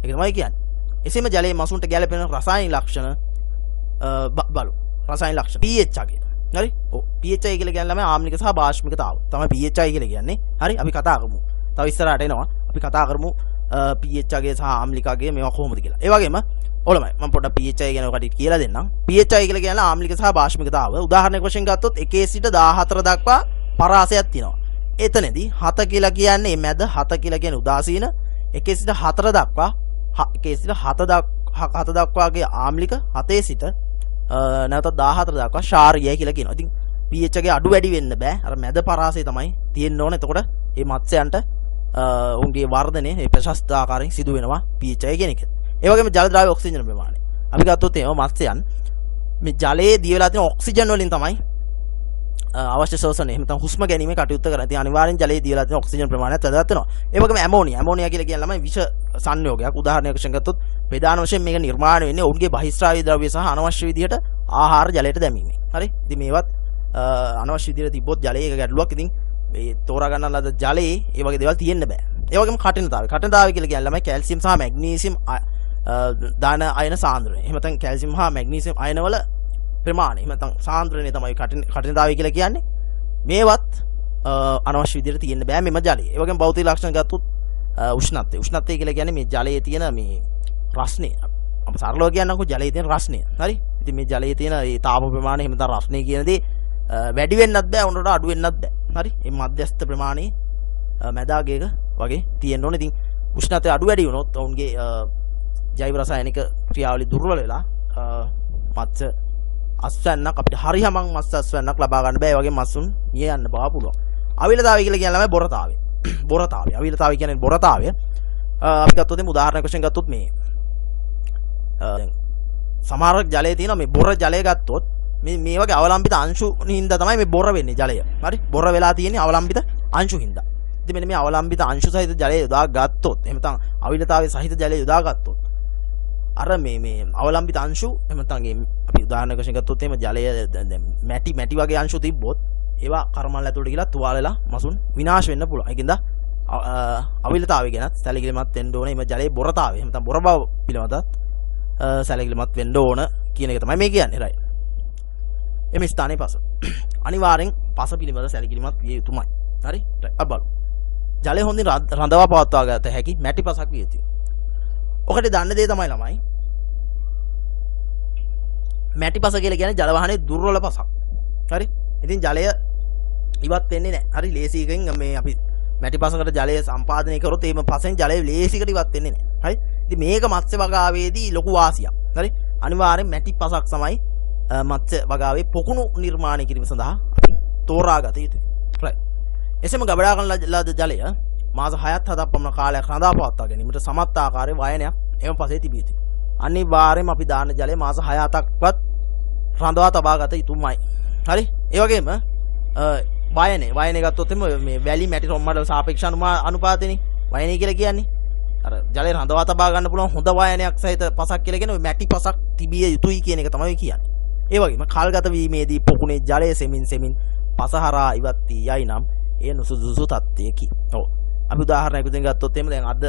ඒක තමයි කියන්නේ. එසේම ජලයේ මසුන්ට ගැළපෙන රසායනික ලක්ෂණ බලමු. රසායනික ලක්ෂණ pH අගය. හරි? ඔව්. pH අගය කියලා කියන්නේ ළමයි ආම්ලික සහ බාෂ්මිකතාව. තමයි pH අගය කියලා කියන්නේ. හරි? අපි කතා කරමු. තව ඉස්සරහට එනවා. අපි කතා කරමු pH අගය සහ ආම්ලික අගය මේවා කොහොමද කියලා. ඒ වගේම ඔලමයි මම පොඩ්ඩක් pH අගය ගැන ඔකට කියලා දෙන්නම්. pH අගය කියලා කියන්නේ ආම්ලික සහ බාෂ්මිකතාව. උදාහරණයක් වශයෙන් ගත්තොත් 1 සිට 14 දක්වා පරාසයක් තියෙනවා. එතනදී 7 කියලා කියන්නේ මැද 7 කියලා කියන්නේ උදාසීන 1 සිට 4 දක්වා 1 සිට 7 දක්වාගේ ආම්ලික 7 සිට නැවත 14 දක්වා ශාරීය කියලා කියනවා. ඉතින් pH එකේ අඩු වැඩි වෙන්න බෑ. අර මැද පරාසය තමයි තියෙන්න ඕනේ. එතකොට මේ මත්ස්‍යයන්ට උන්ගේ වර්ධනය මේ ප්‍රශස්ත ආකාරයෙන් සිදු වෙනවා pH එක කියන එක. ඒ වගේම ජල ද්‍රව්‍ය ඔක්සිජන් ප්‍රමාණය. අපි ගත්තොත් එහෙම මත්ස්‍යයන් මේ ජලයේ දිය වෙලා තියෙන ඔක්සිජන් වලින් තමයි අවශ්‍ය ශෝෂණය එහෙම නැත්නම් හුස්ම ගැනීමේ කටයුත්ත කරන්නේ. ඉතින් අනිවාර්යෙන් ජලයේ දිය වෙලා තියෙන ඔක්සිජන් ප්‍රමාණයත් වැදගත් වෙනවා. ඒ වගේම ඇමෝනියා කියලා කියන ළමයි විෂ සංයෝගයක්. උදාහරණයක් වශයෙන් ගත්තොත් ප්‍රධාන වශයෙන් මේක නිර්මාණය වෙන්නේ ඔවුන්ගේ බහිස්රාවී ද්‍රව්‍ය සහ අනවශ්‍ය විදිහට ආහාර ජලයට දැමීමෙන්. හරි? ඉතින් මේවත් අනවශ්‍ය විදිහට තිබ්බොත් ජලයේ එක ගැටලුවක්. ඉතින් මේ තෝරා ගන්න ලද ජලයේ ඒ වගේ දේවල් තියෙන්න බෑ. ඒ වගේම කඨිනතාවය. කඨිනතාවය කියලා කියන්නේ ළමයි කැල්සියම් සහ මැග්නීසියම් දාන අයන සාන්ද්‍රණය. එහෙම නැත්නම් කැල්සියම් හා මැග්නීසියම් අයන වල ප්‍රමාණය. එහෙම නැත්නම් සාන්ද්‍රණය තමයි කඨිනතාවය කියලා කියන්නේ. මේවත් අනවශ්‍ය විදිහට තියෙන්න බෑ මෙම ජලයේ. ඒ වගේම භෞතික ලක්ෂණ ගත්තොත් උෂ්ණත්වය. උෂ්ණත්වය කියලා කියන්නේ මේ ජලයේ තියෙන මේ රස්නේ. අප සරලව කියන්නකෝ ජලයේ තියෙන රස්නේ. හරි? ඉතින් මේ ජලයේ තියෙන ඒ තාප ප්‍රමාණය එහෙම නැත්නම් රස්නේ කියන දේ වැඩි වෙන්නත් බෑ උන්ට අඩු වෙන්නත් බෑ. හරි? මේ මධ්‍යස්ථ ප්‍රමාණයේ මැදාගයක වගේ තියෙන්න ඕනේ. ඉතින් උෂ්ණත්වය අඩු වැඩි වුණොත් ඔවුන්ගේ ජෛව රසායනික ක්‍රියාවලිය දුර්වල වෙලා මත්ස්‍ය අස්වැන්නක් අපිට හරියමං මත්ස්‍ය අස්වැන්නක් ලබා ගන්න බෑ. ඒ වගේ මත්සුන් මිය යන්න බව පුළුවන්. අවිලතාවය කියලා කියන්නේ ළමයි බොරතාවය. බොරතාවය. අවිලතාවය කියන්නේ බොරතාවය. අපි ගත්තොත් මේ උදාහරණයක් වශයෙන් ගත්තොත් මේ දැන් සමහර ජලයේ තියෙන මේ බොර ජලය ගත්තොත් මේ වගේ අවලම්බිත අංශු හින්දා තමයි මේ බොර වෙන්නේ ජලය. හරි? බොර වෙලා තියෙන්නේ අවලම්බිත අංශු හින්දා. ඉතින් මෙන්න මේ අවලම්බිත අංශු සහිත ජලය යොදා ගත්තොත් එහෙම නැත්නම් අවිලතාවයේ සහිත ජලය යොදා ගත්තොත් අර මේ අවලම්බිත අංශු එහෙම නැත්නම් අපි උදාහරණයක් වශයෙන් ගත්තොත් එහෙම ජලය දැන් මැටි වගේ අංශු තිබ්බොත් ඒවා කර්මල් ඇතුළට ගිහලා තුවාල වෙලා මසුන් විනාශ වෙන්න පුළුවන්. ඒකින්ද අවිලතාවය ගැනත් සැලකිලිමත් වෙන්න ඕනේ. මේ ජලයේ බොරතාවය එහෙම නැත්නම් බොර බව පිළිබඳව සැලකිලිමත් වෙන්න ඕන කියන එක තමයි මේ කියන්නේ. රයිට්. එමේ ස්ථානයේ පස. අනිවාර්යෙන් පස පිළිබඳව සැලකිලිමත් විය යුතුමයි. හරි? රයිට්. අපි බලමු. ජලය හොඳින් රඳවා පවත්වා ගත හැකි මැටි පසක් විය යුතුයි. ඔකට දන්න දේ තමයි ළමයි. මැටි පස කියලා කියන්නේ ජල වහනේ දුර්වල පසක්. හරි? ඉතින් ජලය ඉවත් වෙන්නේ නැහැ. හරි? ලේසියකින් මේ අපි මැටි පසකට ජලය සම්පාදනය කරොත් එහෙම පසෙන් ජලය ලේසියකට ඉවත් වෙන්නේ නැහැ. හරි? ඉතින් මේක මත්ස්‍ය වගාවේදී ලොකු වාසියක්. හරි? අනිවාර්යෙන් මැටි පසක් තමයි මත්ස්‍ය වගාවේ පොකුණු නිර්මාණය කිරීම සඳහා අපි තෝරාගත යුතුයි. right. එසේම ගබඩා කරන ලද ජලය මාස 6ක් 7ක් පමණ කාලයක් රඳා පවත්වා ගැනීමට සමත් ආකාරයේ වයනයක් එම පසේ තිබිය යුතුයි. අනිවාර්යයෙන්ම අපි දාන ජලය මාස 6-7ක්වත් රඳවා තබා ගත යුතුමයි. හරි? ඒ වගේම වයනේ ගත්තොත් මේ වැලි මැටි සොම්මඩ සාපේක්ෂ අනුපාතනේ වයනේ කියලා කියන්නේ. අර ජලය රඳවා තබා ගන්න පුළුවන් හොඳ වයනයක් සහිත පසක් කියලා කියන්නේ මැටි පසක් තිබිය යුතුයි කියන එක තමයි කියන්නේ. ඒ වගේම කල්ගත වීමේදී පොකුණේ ජලය සෙමින් පසහරා ඉවත් වී යයි නම් එය නුසුදුසු තත්ත්වයකි. ඔව්. අපි උදාහරණයක් විදිහට ගත්තොත් එහෙම දැන් අද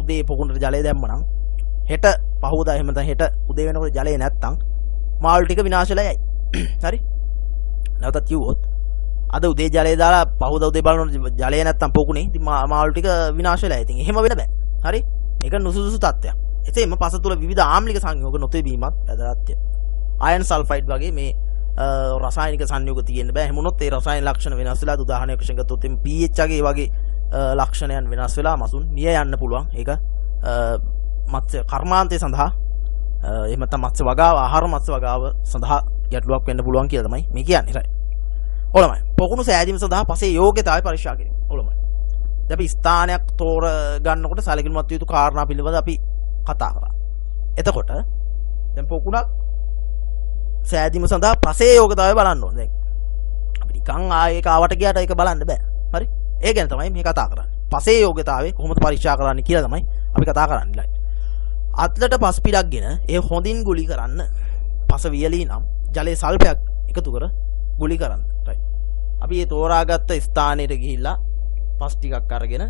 උදේ පොකුණට ජලය දැම්මනම් හෙට පහුවදා එහෙම නැත්නම් හෙට උදේ වෙනකොට ජලය නැත්තම් මාළු ටික විනාශ වෙලා යයි. හරි? නැවතත් කිව්වොත් අද උදේ ජලය දාලා පහුවදා උදේ බලනකොට ජලය නැත්තම් පොකුණේ ඉතින් මාළු ටික විනාශ වෙලා යයි. ඉතින් එහෙම වෙන්න බෑ. හරි? ඒක නුසුදුසු තත්ත්වයක්. එසේම පස තුළ විවිධ ආම්ලික සංයෝග නොතිබීමත් වැදගත්ය. අයන් සල්ෆයිඩ් වගේ මේ රසායනික සංයෝග තියෙන්න බෑ. එහෙම වුණොත් ඒ රසායන ලක්ෂණ වෙනස් වෙලා උදාහරණයක් වශයෙන් ගත්තොත් එම් pH ගේ වගේ ලක්ෂණයන් වෙනස් වෙලා මසුන් මිය යන්න පුළුවන්. ඒක මත්ස්‍ය කර්මාන්තය සඳහා එහෙම නැත්නම් මත්ස්‍ය වගාව ආහාර මත්ස්‍ය වගාව සඳහා ගැටලුවක් වෙන්න පුළුවන් කියලා තමයි මේ කියන්නේ. right. ඔලමයි. පොකුණු සෑදීම සඳහා පසේ යෝග්‍යතාවය පරීක්ෂා කිරීම. ඔලමයි. දැන් අපි ස්ථානයක් තෝර ගන්නකොට සැලකිලිමත් යුතු කාරණා පිළිබඳව අපි කතා කරා. එතකොට දැන් පොකුණක් සෑදීම සඳහා පසේ යෝග්‍යතාවය බලන්න ඕනේ. දැන් අපි නිකන් ආයෙක ආවට ගියාට ඒක බලන්න බෑ. හරි? ඒ ගැන තමයි මේ කතා කරන්නේ. පසේ යෝග්‍යතාවය කොහොමද පරීක්ෂා කරන්නේ කියලා තමයි අපි කතා කරන්නේ. අත්ලට පස් පිටක්ගෙන ඒ හොඳින් ගුලි කරන්න. පස වියලී නම් ජලයේ සල්පයක් එකතු කර ගුලි කරන්න. right. අපි මේ තෝරාගත්ත ස්ථානෙට ගිහිල්ලා පස් ටිකක් අරගෙන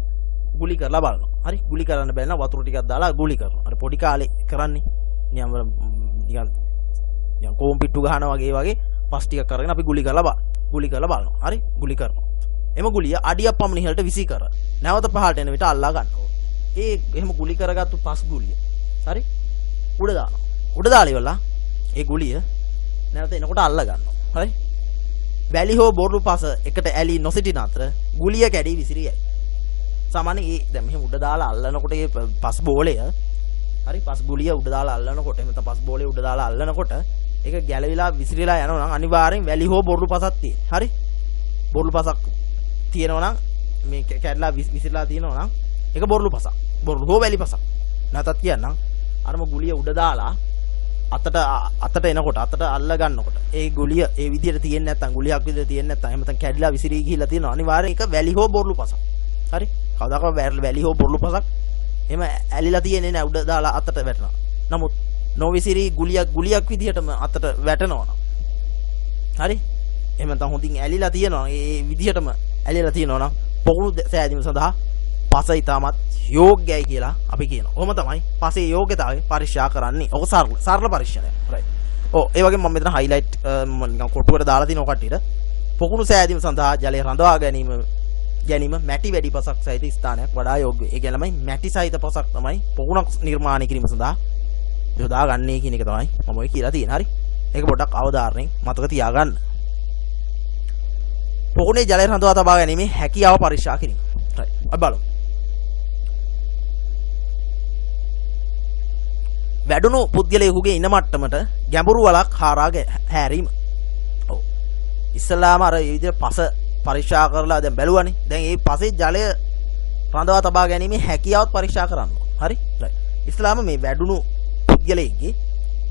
ගුලි කරලා බලනවා. හරි? ගුලි කරන්න බැලන වතුර ටිකක් දාලා ගුලි කරනවා. අර පොඩි කාලේ කරන්නේ නිකන් කෝම් පිට්ටු ගහනවා වගේ පස් ටිකක් අරගෙන අපි ගුලි කරලා බලනවා. හරි? ගුලි කරනවා. එම ගුලිය අඩියක් පමණ ඉහළට විසි කර නැවත පහළට එන විට අල්ලා ගන්නවා. ඒ එහෙම ගුලි කරගත්තු පස් ගුලිය. හරි? උඩ දානවා. උඩ දාලා ඉවරලා ඒ ගුලිය නැවත එනකොට අල්ලා ගන්නවා. හරි? වැලි හෝ බොරු පස එකට ඇලී නොසිටින අතර ගුලිය කැඩී විසිරියයි. සාමාන්‍යයෙන් දැන් මෙහෙම උඩ දාලා අල්ලනකොට ඒ පස් බෝලය හරි පස් ගුලිය උඩ දාලා අල්ලනකොට එහෙම නැත්නම් පස් බෝලේ උඩ දාලා අල්ලනකොට ඒක ගැලවිලා විසිරිලා යනවා නම් අනිවාර්යෙන් වැලි හෝ බොරු පසක් තියෙයි. හරි? බොරු පසක් තියෙනවා නම් මේ කැඩලා විසිරලා තියෙනවා නම් ඒක බොරළු පසක්. බොරළු හෝ වැලි පසක්. නැතත් කියන්නම් අරම ගුලිය උඩ දාලා අතට එනකොට අතට අල්ල ගන්නකොට ඒ ගුලිය ඒ විදිහට තියෙන්නේ නැත්නම් ගුලියක් විදිහට තියෙන්නේ නැත්නම් එහෙම නැත්නම් කැඩිලා විසිරී ගිහිල්ලා තියෙනවා. අනිවාර්යෙන් ඒක වැලි හෝ බොරළු පසක්. හරි? කවදාකවත් වැලි හෝ බොරළු පසක් එහෙම ඇලිලා තියෙන්නේ නැහැ උඩ දාලා අතට වැටෙනවා. නමුත් නොවිසිරී ගුලියක් විදිහටම අතට වැටෙනවා. හරි? එහෙම නැත්නම් හොඳින් ඇලිලා තියෙනවා. ඒ විදිහටම ඇලිලා තියෙනවා නම් පොකුණු සෑදීම සඳහා පස ඊටමත් යෝග්‍යයි කියලා අපි කියනවා. කොහොම තමයි පසේ යෝග්‍යතාවය පරීක්ෂා කරන්නේ. ඔක සරල පරීක්ෂණයක්. රයිට්. ඒ වගේම මම මෙතන හයිලයිට් නිකන් කොටුවට දාලා තිනවා කට්ටියට. පොකුණු සෑදීම සඳහා ජලය රඳවා ගැනීම මැටි වැඩි පසක් සහිත ස්ථානයක් වඩා යෝග්‍යයි. ඒ කියන්නේ මැටි සහිත පසක් තමයි පොකුණක් නිර්මාණය කිරීම සඳහා යොදාගන්නේ කියන එක තමයි මම ඔය කියලා තියෙන්නේ. හරි? ඒක පොඩ්ඩක් අවධාරණයෙන් මතක තියාගන්න. පොකුණේ ජලය රඳවා තබා ගැනීමේ හැකියාව පරීක්ෂා කිරීම. රයිට්. අපි බලමු. වැඩුණු පුද්ගලයෙකුගේ ඉන මට්ටමට ගැඹුරු වලක් හරහා හැරීම. ඔව්. ඉස්සලාම අර මේ විදිහට පස පරීක්ෂා කරලා දැන් බැලුවානේ. දැන් මේ පසේ ජලය රඳවා තබා ගැනීමේ හැකියාවත් පරීක්ෂා කරන්න ඕන. හරි? රයිට්. ඉස්සලාම මේ වැඩුණු පුද්ගලයෙක්ගේ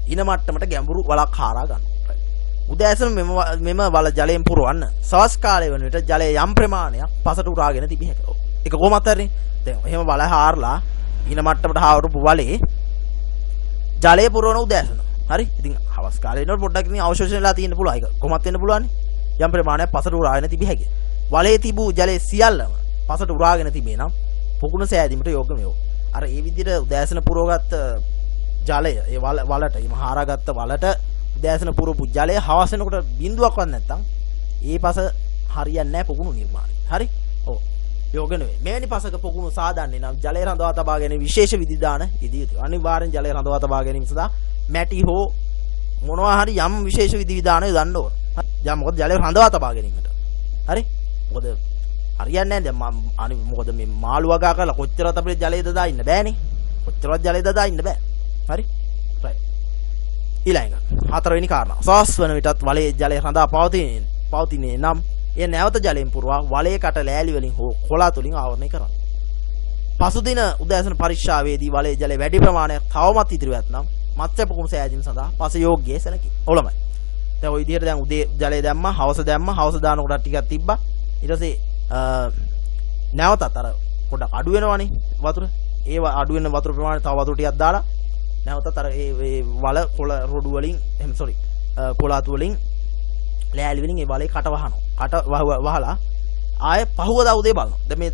ඉන මට්ටමට ගැඹුරු වලක් හරහා ගන්න. උදෑසන මෙම වල ජලයෙන් පුරවන්න සවස් කාලය වන විට ජලය යම් ප්‍රමාණයක් පසට උරාගෙන තිබිය හැකියි. ඒක කොහොමද හරි? දැන් එහෙම වල හාරලා ඉන මට්ටමට හාවරපු වලේ ජලය පුරවන උදෑසන. හරි? ඉතින් හවස් කාලේ වෙනකොට පොඩ්ඩක් ඉතින් අවශෝෂණය වෙලා තියෙන්න පුළුවන්. ඒක කොහොමත් වෙන්න පුළුවන්. යම් ප්‍රමාණයක් පසට උරාගෙන තිබිය හැකියි. වලේ තිබූ ජලය සියල්ලම පසට උරාගෙන තිබේ නම් පොකුණ සෑදීමට යෝග්‍ය මේව. අර ඒ විදිහට උදෑසන පුරවගත්ත ජලය ඒ වලට මේ හාරාගත්ත වලට උදෑසන පුරපු ජලය හවස වෙනකොට බිඳුවක්වත් නැත්තම් ඒ පස හරියන්නේ නැහැ පොකුණු නිර්මාණය. හරි? ඔව්. යෝග නෙවෙයි. මෙවැනි පසක පොකුණු සාදන්නේ නම් ජලය රඳවා තබා ගැනීම විශේෂ විධිදාන ඉදිය යුතුයි. අනිවාර්යෙන් ජලය රඳවා තබා ගැනීම සඳහා මැටි හෝ මොනවා හරි යම් විශේෂ විධිවිධාන යොදන්න ඕන. හරි? මොකද ජලය රඳවා තබා ගැනීමට. හරි? මොකද හරියන්නේ නැහැ. දැන් මොකද මේ මාළු වගා කරලා කොච්චරවත් අපිට ජලය දදා ඉන්න බෑනේ. කොච්චරවත් ජලය දදා ඉන්න බෑ. හරි? රයිට්. ඊළඟ හතරවෙනි කාරණා. සවස් වන විටත් වලේ ජලය රඳා පවතින්නේ නම් එය නැවත ජලයෙන් පුරවා වලේ කට ලෑලි වලින් හෝ කොළා තුලින් ආවරණය කරන්න. පසුදින උදෑසන පරීක්ෂාවේදී වලේ ජලය වැඩි ප්‍රමාණයක් තවමත් ඉතිරිව ඇතනම් මත්ස්‍ය පොකුණු සෑදීම සඳහා පස යෝග්‍යයේ සැලකේ. ඔලමයි. දැන් ওই විදිහට දැන් උදේ ජලය දැම්මා, හවස දානකොට ටිකක් තිබ්බා. ඊට පස්සේ නැවතත් අර පොඩක් අඩු වෙනවනේ වතුර. ඒ අඩු වෙන වතුර ප්‍රමාණය තව වතුර ටිකක් දාලා නැවතත් අර ඒ වල කොළ රොඩු වලින් කොළාතු වලින් ලෑලි වලින් ඒ වලේ කට වහනවා. කට වහලා ආයේ පහුවදා උදේ බලනවා. දැන් මේ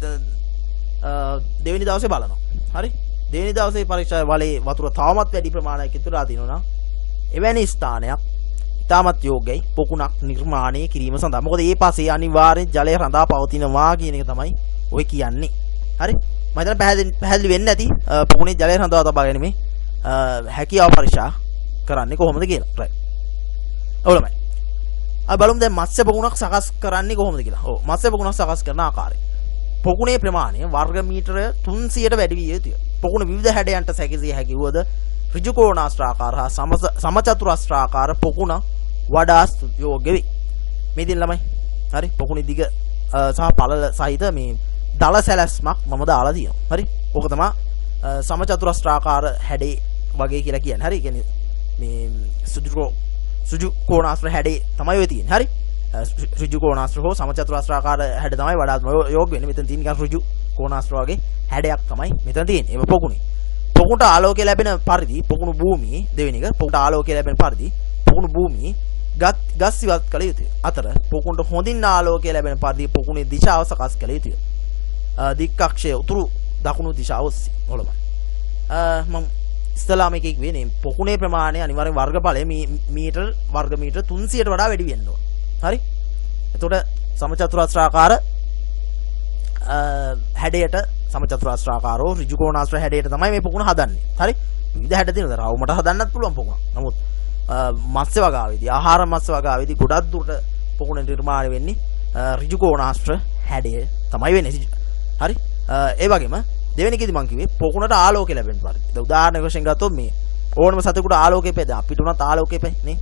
දෙවෙනි දවසේ බලනවා. හරි? දෙවෙනි දවසේ පරීක්ෂාවේ වලේ වතුර තවමත් වැඩි ප්‍රමාණයක් ඉතුරුලා තියෙනවා නම් එවැනි ස්ථානයක් ඉතාමත් යෝග්‍යයි පොකුණක් නිර්මාණය කිරීම සඳහා. මොකද මේ පස්සේ අනිවාර්යෙන් ජලය රඳා පවතිනවා කියන එක තමයි ඔය කියන්නේ. හරි? මම හිතන්නේ පැහැදිලි වෙන්නේ නැති පොකුණේ ජලය රඳවා තබා ගැනීමේ හැකියාව පරීක්ෂා කරන්නේ කොහොමද කියලා. රයිට්. ඔවලමයි. අපි බලමු දැන් මත්ස්‍ය පොකුණක් සකස් කරන්නේ කොහොමද කියලා. ඔව් මත්ස්‍ය පොකුණක් සකස් කරන ආකාරය. පොකුණේ ප්‍රමාණය වර්ග මීටර 300ට වැඩි විය යුතුය. පොකුණ විවිධ හැඩයන්ට සැකසිය හැකි වුවද ඍජු කෝණාස්ත්‍රාකාර හා සමචතුරස්ත්‍රාකාර පොකුණ වඩා යෝග්‍ය වේ. මේ දින ළමයි. හරි? පොකුණේ දිග සහ පළල සහිත මේ දල සැලැස්මක් මම දාලා තියෙනවා. හරි? ඕක තමයි සමචතුරස්ත්‍රාකාර හැඩේ වගේ කියලා කියන්නේ. හරි? කියන්නේ මේ සුජු කෝණාස්ත්‍ර හැඩේ තමයි ඔය තියෙන්නේ. හරි? ඍජු කෝණාස්ත්‍ර හෝ සමචතුරස්ත්‍රාකාර හැඩ තමයි වඩාත්ම යෝග්‍ය වෙන්නේ. මෙතන තියෙන නිකන් ඍජු කෝණාස්ත්‍ර වගේ හැඩයක් තමයි මෙතන තියෙන්නේ. ඒක පොකුණේ. පොකුණට ආලෝකය ලැබෙන පරිදි පොකුණු භූමියේ දෙවෙනි එක පොකුණට ආලෝකය ලැබෙන පරිදි පොකුණු භූමියේ ගස් ඉවත් කළ යුතුය. අතර පොකුණට හොඳින් ආලෝකය ලැබෙන පරිදි පොකුණේ දිශාව සකස් කළ යුතුය. දික් අක්ෂය උතුරු දකුණු දිශාව ඔස්සේ. ඔලමයි. මම ඉස්ලාම එකෙක් වෙන්නේ පොකුණේ ප්‍රමාණය අනිවාර්යෙන් වර්ගඵලය මීටර වර්ග මීටර 300ට වඩා වැඩි වෙන්න ඕන. හරි? එතකොට සමචතුරස්‍රාකාර හැඩයට සමචතුරස්‍රාකාරෝ ඍජු කෝණාස්ත්‍ර හැඩයට තමයි මේ පොකුණ හදන්නේ. හරි? විවිධ හැඩ තියෙනවා. රවුමට හදන්නත් පුළුවන් පොකුණ. නමුත් මත්ස්‍ය වගාවේදී ආහාර මත්ස්‍ය වගාවේදී ගොඩක් දුරට පොකුණ නිර්මාණය වෙන්නේ ඍජු කෝණාස්ත්‍ර හැඩය තමයි වෙන්නේ. හරි? ඒ වගේම දෙවෙනි එකේදී මම කිව්වේ පොකුණට ආලෝකය ලැබෙන පරිදි. දැන් උදාහරණයක් වශයෙන් ගත්තොත් මේ ඕනම සතෙකුට ආලෝකය පෙද අපිට උනත් ආලෝකය පෙන්නේ.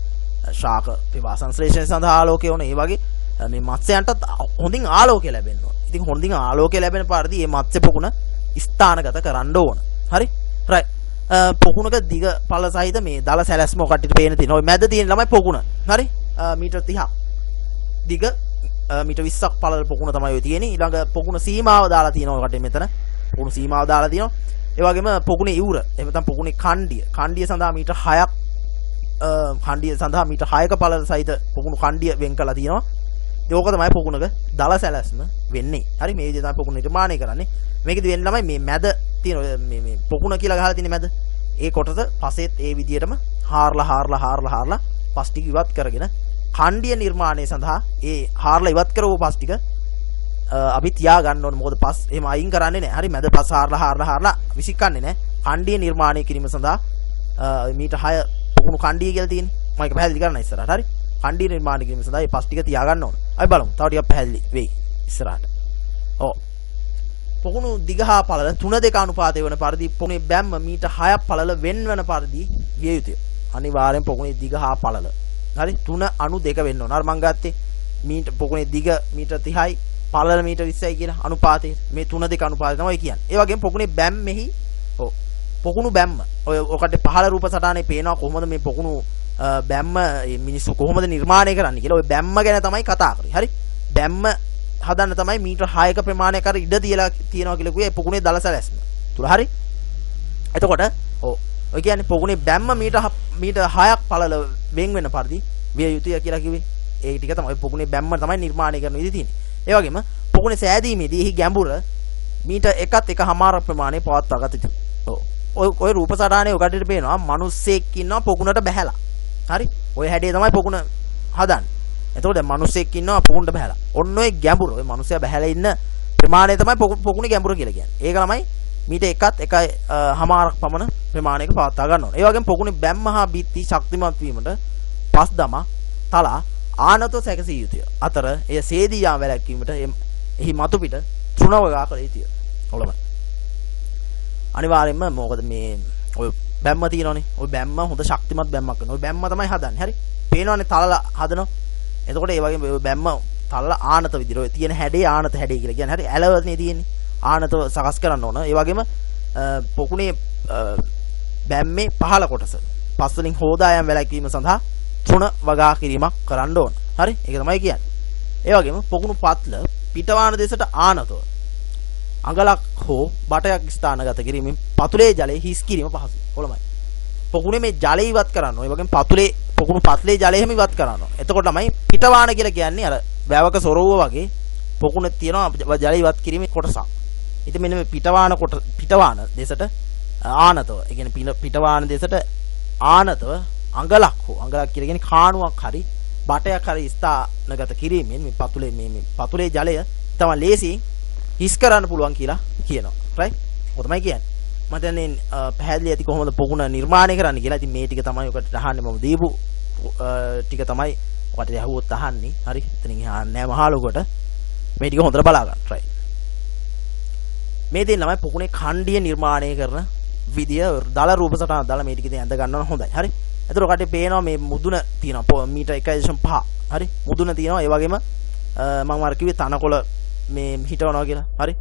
ශාක විවා සංශ්ලේෂණය සඳහා ආලෝකය ඕන. ඒ වගේ මේ මත්ස්‍යයන්ටත් හොඳින් ආලෝකය ලැබෙන්න ඕන. ඉතින් හොඳින් ආලෝකය ලැබෙන පාරදී මේ මත්ස්‍ය පොකුණ ස්ථානගත කරන්න ඕන. හරි? රයිට්. පොකුණක දිග පළ සහිත මේ දල සැලැස්ම ඔකටට පේන තියෙනවා. ඔය මැද තියෙන ළමයි පොකුණ. හරි? මීටර් 30ක්. දිග මීටර් 20ක් පළල පොකුණ තමයි ඔය තියෙන්නේ. ඊළඟ පොකුණ සීමාව දාලා තියෙනවා ඔකට මෙතන. පොකුණ සීමාව දාලා තියෙනවා. ඒ වගේම පොකුණේ ඉවුර. එහෙම නැත්නම් පොකුණේ කණ්ඩිය. කණ්ඩිය සඳහා මීටර් 6ක් කණ්ඩිය සඳහා මීටර් 6ක පළල සහිත පොකුණු කණ්ඩිය වෙන් කරලා තියෙනවා. ඒක තමයි පොකුණක දල සැලැස්ම වෙන්නේ. හරි මේ විදිහට තමයි පොකුණ නිර්මාණය කරන්නේ. මේකෙදි වෙන්නේ ළමයි මේ මැද තියෙන මේ පොකුණ කියලා ගහලා තියෙන මැද ඒ කොටස පසෙත් ඒ විදිහටම හාරලා පස් ටික ඉවත් කරගෙන කණ්ඩිය නිර්මාණය සඳහා ඒ හාරලා ඉවත් කරවපු පස් ටික අපි තියා ගන්න ඕනේ. මොකද පස් එහෙම අයින් කරන්නේ නැහැ. හරි මැද පස් හාරලා විසිකන්නේ නැහැ. කණ්ඩිය නිර්මාණය කිරීම සඳහා මීටර් 6 පොකුණු කණ්ඩිය කියලා තියෙන්නේ. මම ඒක පැහැදිලි කරන්න ඉස්සරහට. හරි කණ්ඩිය නිර්මාණය කිරීම සඳහා මේ පස් ටික තියා ගන්න ඕනේ. අපි බලමු. තව ටිකක් පැහැදිලි වෙයි ඉස්සරහට. ඔව් පොකුණු දිග හා පළල 3:2 අනුපාතය වන පරිදි පොකුණේ බැම්ම මීටර් 6ක් පළල වෙන්වන පරිදි විය යුතුය. අනිවාර්යෙන් පොකුණේ දිග හා පළල. හරි 3:2 වෙන්න ඕන. අර මම ගත්තේ පොකුණේ දිග මීටර් 30යි පළල මීටර් 20යි කියන අනුපාතය. මේ 3:2 අනුපාතය තමයි කියන්නේ. ඒ වගේම පොකුණේ බැම්මෙහි ඔව් පොකුණු බැම්ම ඔය ඔකට පහළ රූප සටහනේ පේනවා කොහොමද මේ පොකුණු බැම්ම මිනිස්සු කොහොමද නිර්මාණය කරන්නේ කියලා. ඔය බැම්ම ගැන තමයි කතා කරන්නේ. හරි බැම්ම හදන්න තමයි මීටර් 6ක ප්‍රමාණයක් අර ඉඩ තියලා තියනවා කියලා කිව්වේ පොකුණේ දල සැලැස්ම තුල. හරි එතකොට ඔය කියන්නේ පොකුණේ බැම්ම මීටර් 6ක් පළල වෙන් වෙන පරිදි විය යුතුය කියලා කිව්වේ. ඒ ටික තමයි පොකුණේ බැම්ම තමයි නිර්මාණය කරන විදිහ තියෙන්නේ. ඒ වගේම පොකුණේ සෑදීමේදී එහි ගැඹුර මීටර් 1.5 ප්‍රමාණය පවත්වා ගත යුතුයි. ඔය රූප සටහනේ ඔකටට පේනවා මිනිස්සෙක් ඉන්නවා පොකුණට බැහැලා. හරි ඔය හැඩය තමයි පොකුණ හදන්නේ. එතකොට දැන් මිනිස්සෙක් ඉන්නවා පොකුණට බැහැලා. ඔන්න ඔය ගැඹුර ඔය මිනිස්සයා බැහැලා ඉන්න ප්‍රමාණය තමයි පොකුණේ ගැඹුර කියලා කියන්නේ. ඒක ළමයි මීටර් 1.5 පමණ ප්‍රමාණයක පවත්වා ගන්න ඕනේ. ඒ වගේම පොකුණේ බැම්ම හා බිත්ති ශක්තිමත් වීමට පස් දමා තලා ආනතෝ සැකසිය යුතුය. අතර එය සේදී යාම වැළැක්වීමට එහි මතු පිට තෘණවගා කළ යුතුය. ඔලම අනිවාර්යයෙන්ම මොකද මේ ඔය බැම්ම තියෙනවනේ. ඔය බැම්ම හොඳ ශක්තිමත් බැම්මක් කරනවා. ඔය බැම්ම තමයි හදන්නේ. හරි පේනවනේ තලලා හදනවා. එතකොට ඒ වගේම ඔය බැම්ම තලලා ආනත විදිහට ඔය තියෙන හැඩේ ආනත හැඩේ කියලා කියන්නේ. හරි ඇලවනේ තියෙන්නේ. ආනත සකස් කරන්න ඕන. ඒ වගේම පොකුණේ බැම්මේ පහළ කොටස පස් වලින් හොදා යම් වැළැක්වීම සඳහා තෘණ වගා කිරීමක් කරන්න ඕන. හරි ඒක තමයි කියන්නේ. ඒ වගේම පොකුණු පත්ල පිටවාන දෙසට ආනතව අඟලක් හෝ බටයක් ස්ථානගත කිරීමෙන් පතුලේ ජලය හිස් කිරීම පහසුයි. කොළමයි. පොකුණේ මේ ජලය ඉවත් කරන්න ඕන. ඒ වගේම පොකුණු පත්ලේ ජලය එහෙම ඉවත් කරන්න ඕන. එතකොට තමයි පිටවාන කියලා කියන්නේ අර වැවක සොරවුව වගේ පොකුණේ තියෙනවා ජලය ඉවත් කිරීමේ කොටසක්. ඉතින් මෙන්න මේ පිටවාන දෙසට ආනතව. ඒ කියන්නේ පිටවාන දෙසට ආනතව අඟලක් කියලා කියන්නේ කාණුවක් හරි බටයක් හරි ස්ථානගත කිරීමෙන් මේ පතුලේ ජලය තමයි ලේසියෙන් හිස් කරන්න පුළුවන් කියලා කියනවා. රයිට්? ඔය තමයි කියන්නේ. මම දැන් පැහැදිලි ඇති කොහොමද පොකුණ නිර්මාණය කරන්න කියලා. ඉතින් මේ ටික තමයි ඔකට අහන්නේ මම දීපු ටික තමයි ඔකට ඇහුවොත් අහන්නේ. හරි? එතනින් අහන්නේ නැහැ මහලුකට. මේ ටික හොඳට බලා ගන්න. රයිට්. මේ දෙන්න තමයි පොකුණේ ඛණ්ඩිය නිර්මාණය කරන විදිය දල රූප සටහන දාලා මේ ටික ඉතින් ඇඳ ගන්නවා හොඳයි. හරි? එතකොට ඔකට පේනවා මේ මුදුන තියෙනවා මීටර් 1.5. හරි? මුදුන තියෙනවා. ඒ වගේම මම අර කිව්වේ තනකොළ මේ හිටවනවා කියලා. හරි?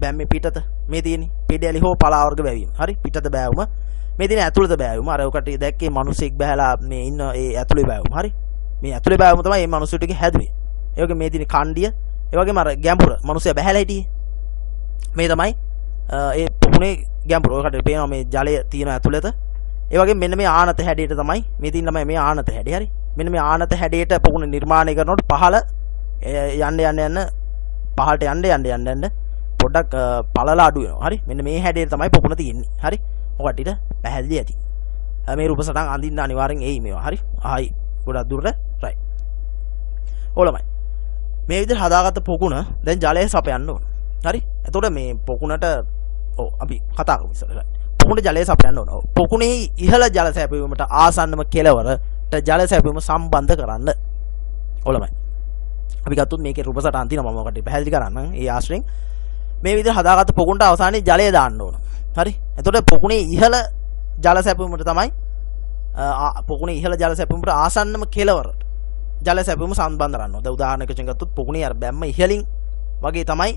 බැම්මේ පිටත මේ තියෙන්නේ පෙඩැලි හෝ පලා වර්ග බැවීම. හරි? පිටත බෑවුම. මේ තියෙන ඇතුළත බෑවුම. අර ඔකට දැක්කේ මිනිසෙක් බහැලා මේ ඉන්න ඒ ඇතුළේ බෑවුම. හරි? මේ ඇතුළේ බෑවුම තමයි මේ මිනිස්සු ටික හැදුවේ. ඒ වගේ මේ තියෙන කණ්ඩිය, ඒ වගේම අර ගැඹුර මිනිස්සයා බහැලා හිටියේ. මේ තමයි ඒ පොකුණේ ගැඹුර. ඔකට පේනවා මේ ජලය තියෙන ඇතුළත. ඒ වගේ මෙන්න මේ ආනත හැඩයට තමයි මේ තියෙන ළමයි මේ ආනත හැඩය. හරි? මෙන්න මේ ආනත හැඩයට පොකුණ නිර්මාණය කරනකොට පහළ යන්න පහළට යන්න පොඩ්ඩක් පළල අඩු වෙනවා. හරි? මෙන්න මේ හැඩයේ තමයි පොකුණ තියෙන්නේ. හරි? ඔකට ඊට පැහැදිලි ඇති. මේ රූප සටහන් අඳින්න අනිවාර්යෙන් එයි මේවා. හරි? ආයි ගොඩක් දුරට රයිට්. ඕලමයි. මේ විදිහට හදාගත්ත පොකුණ දැන් ජලය සපයන්න ඕන. හරි? එතකොට මේ පොකුණට අපි කතා කරමු ඉස්සරහට. පොකුණට ජලය සපයන්න ඕන. පොකුණේ ඉහළ ජල සැපයීමට ආසන්නම කෙළවරට ජල සැපයීම සම්බන්ධ කරන්න. ඕලමයි. අපි ගත්තොත් මේකේ රූප සටහන් තියෙනවා මම ඔකට පැහැදිලි කරන්නම්. ඒ ආශ්‍රයෙන් මේ විදිහට හදාගත්ත පොකුණට අවසානයේ ජලය දාන්න ඕන. හරි? එතකොට පොකුණේ ඉහළ ජල සැපයීමට තමයි පොකුණේ ඉහළ ජල සැපයීමට ආසන්නම කෙළවරට ජල සැපයීම සම්බන්ධ කරන්න ඕන. දැන් උදාහරණයකට ගත්තොත් පොකුණේ අර බැම්ම ඉහළින් වගේ තමයි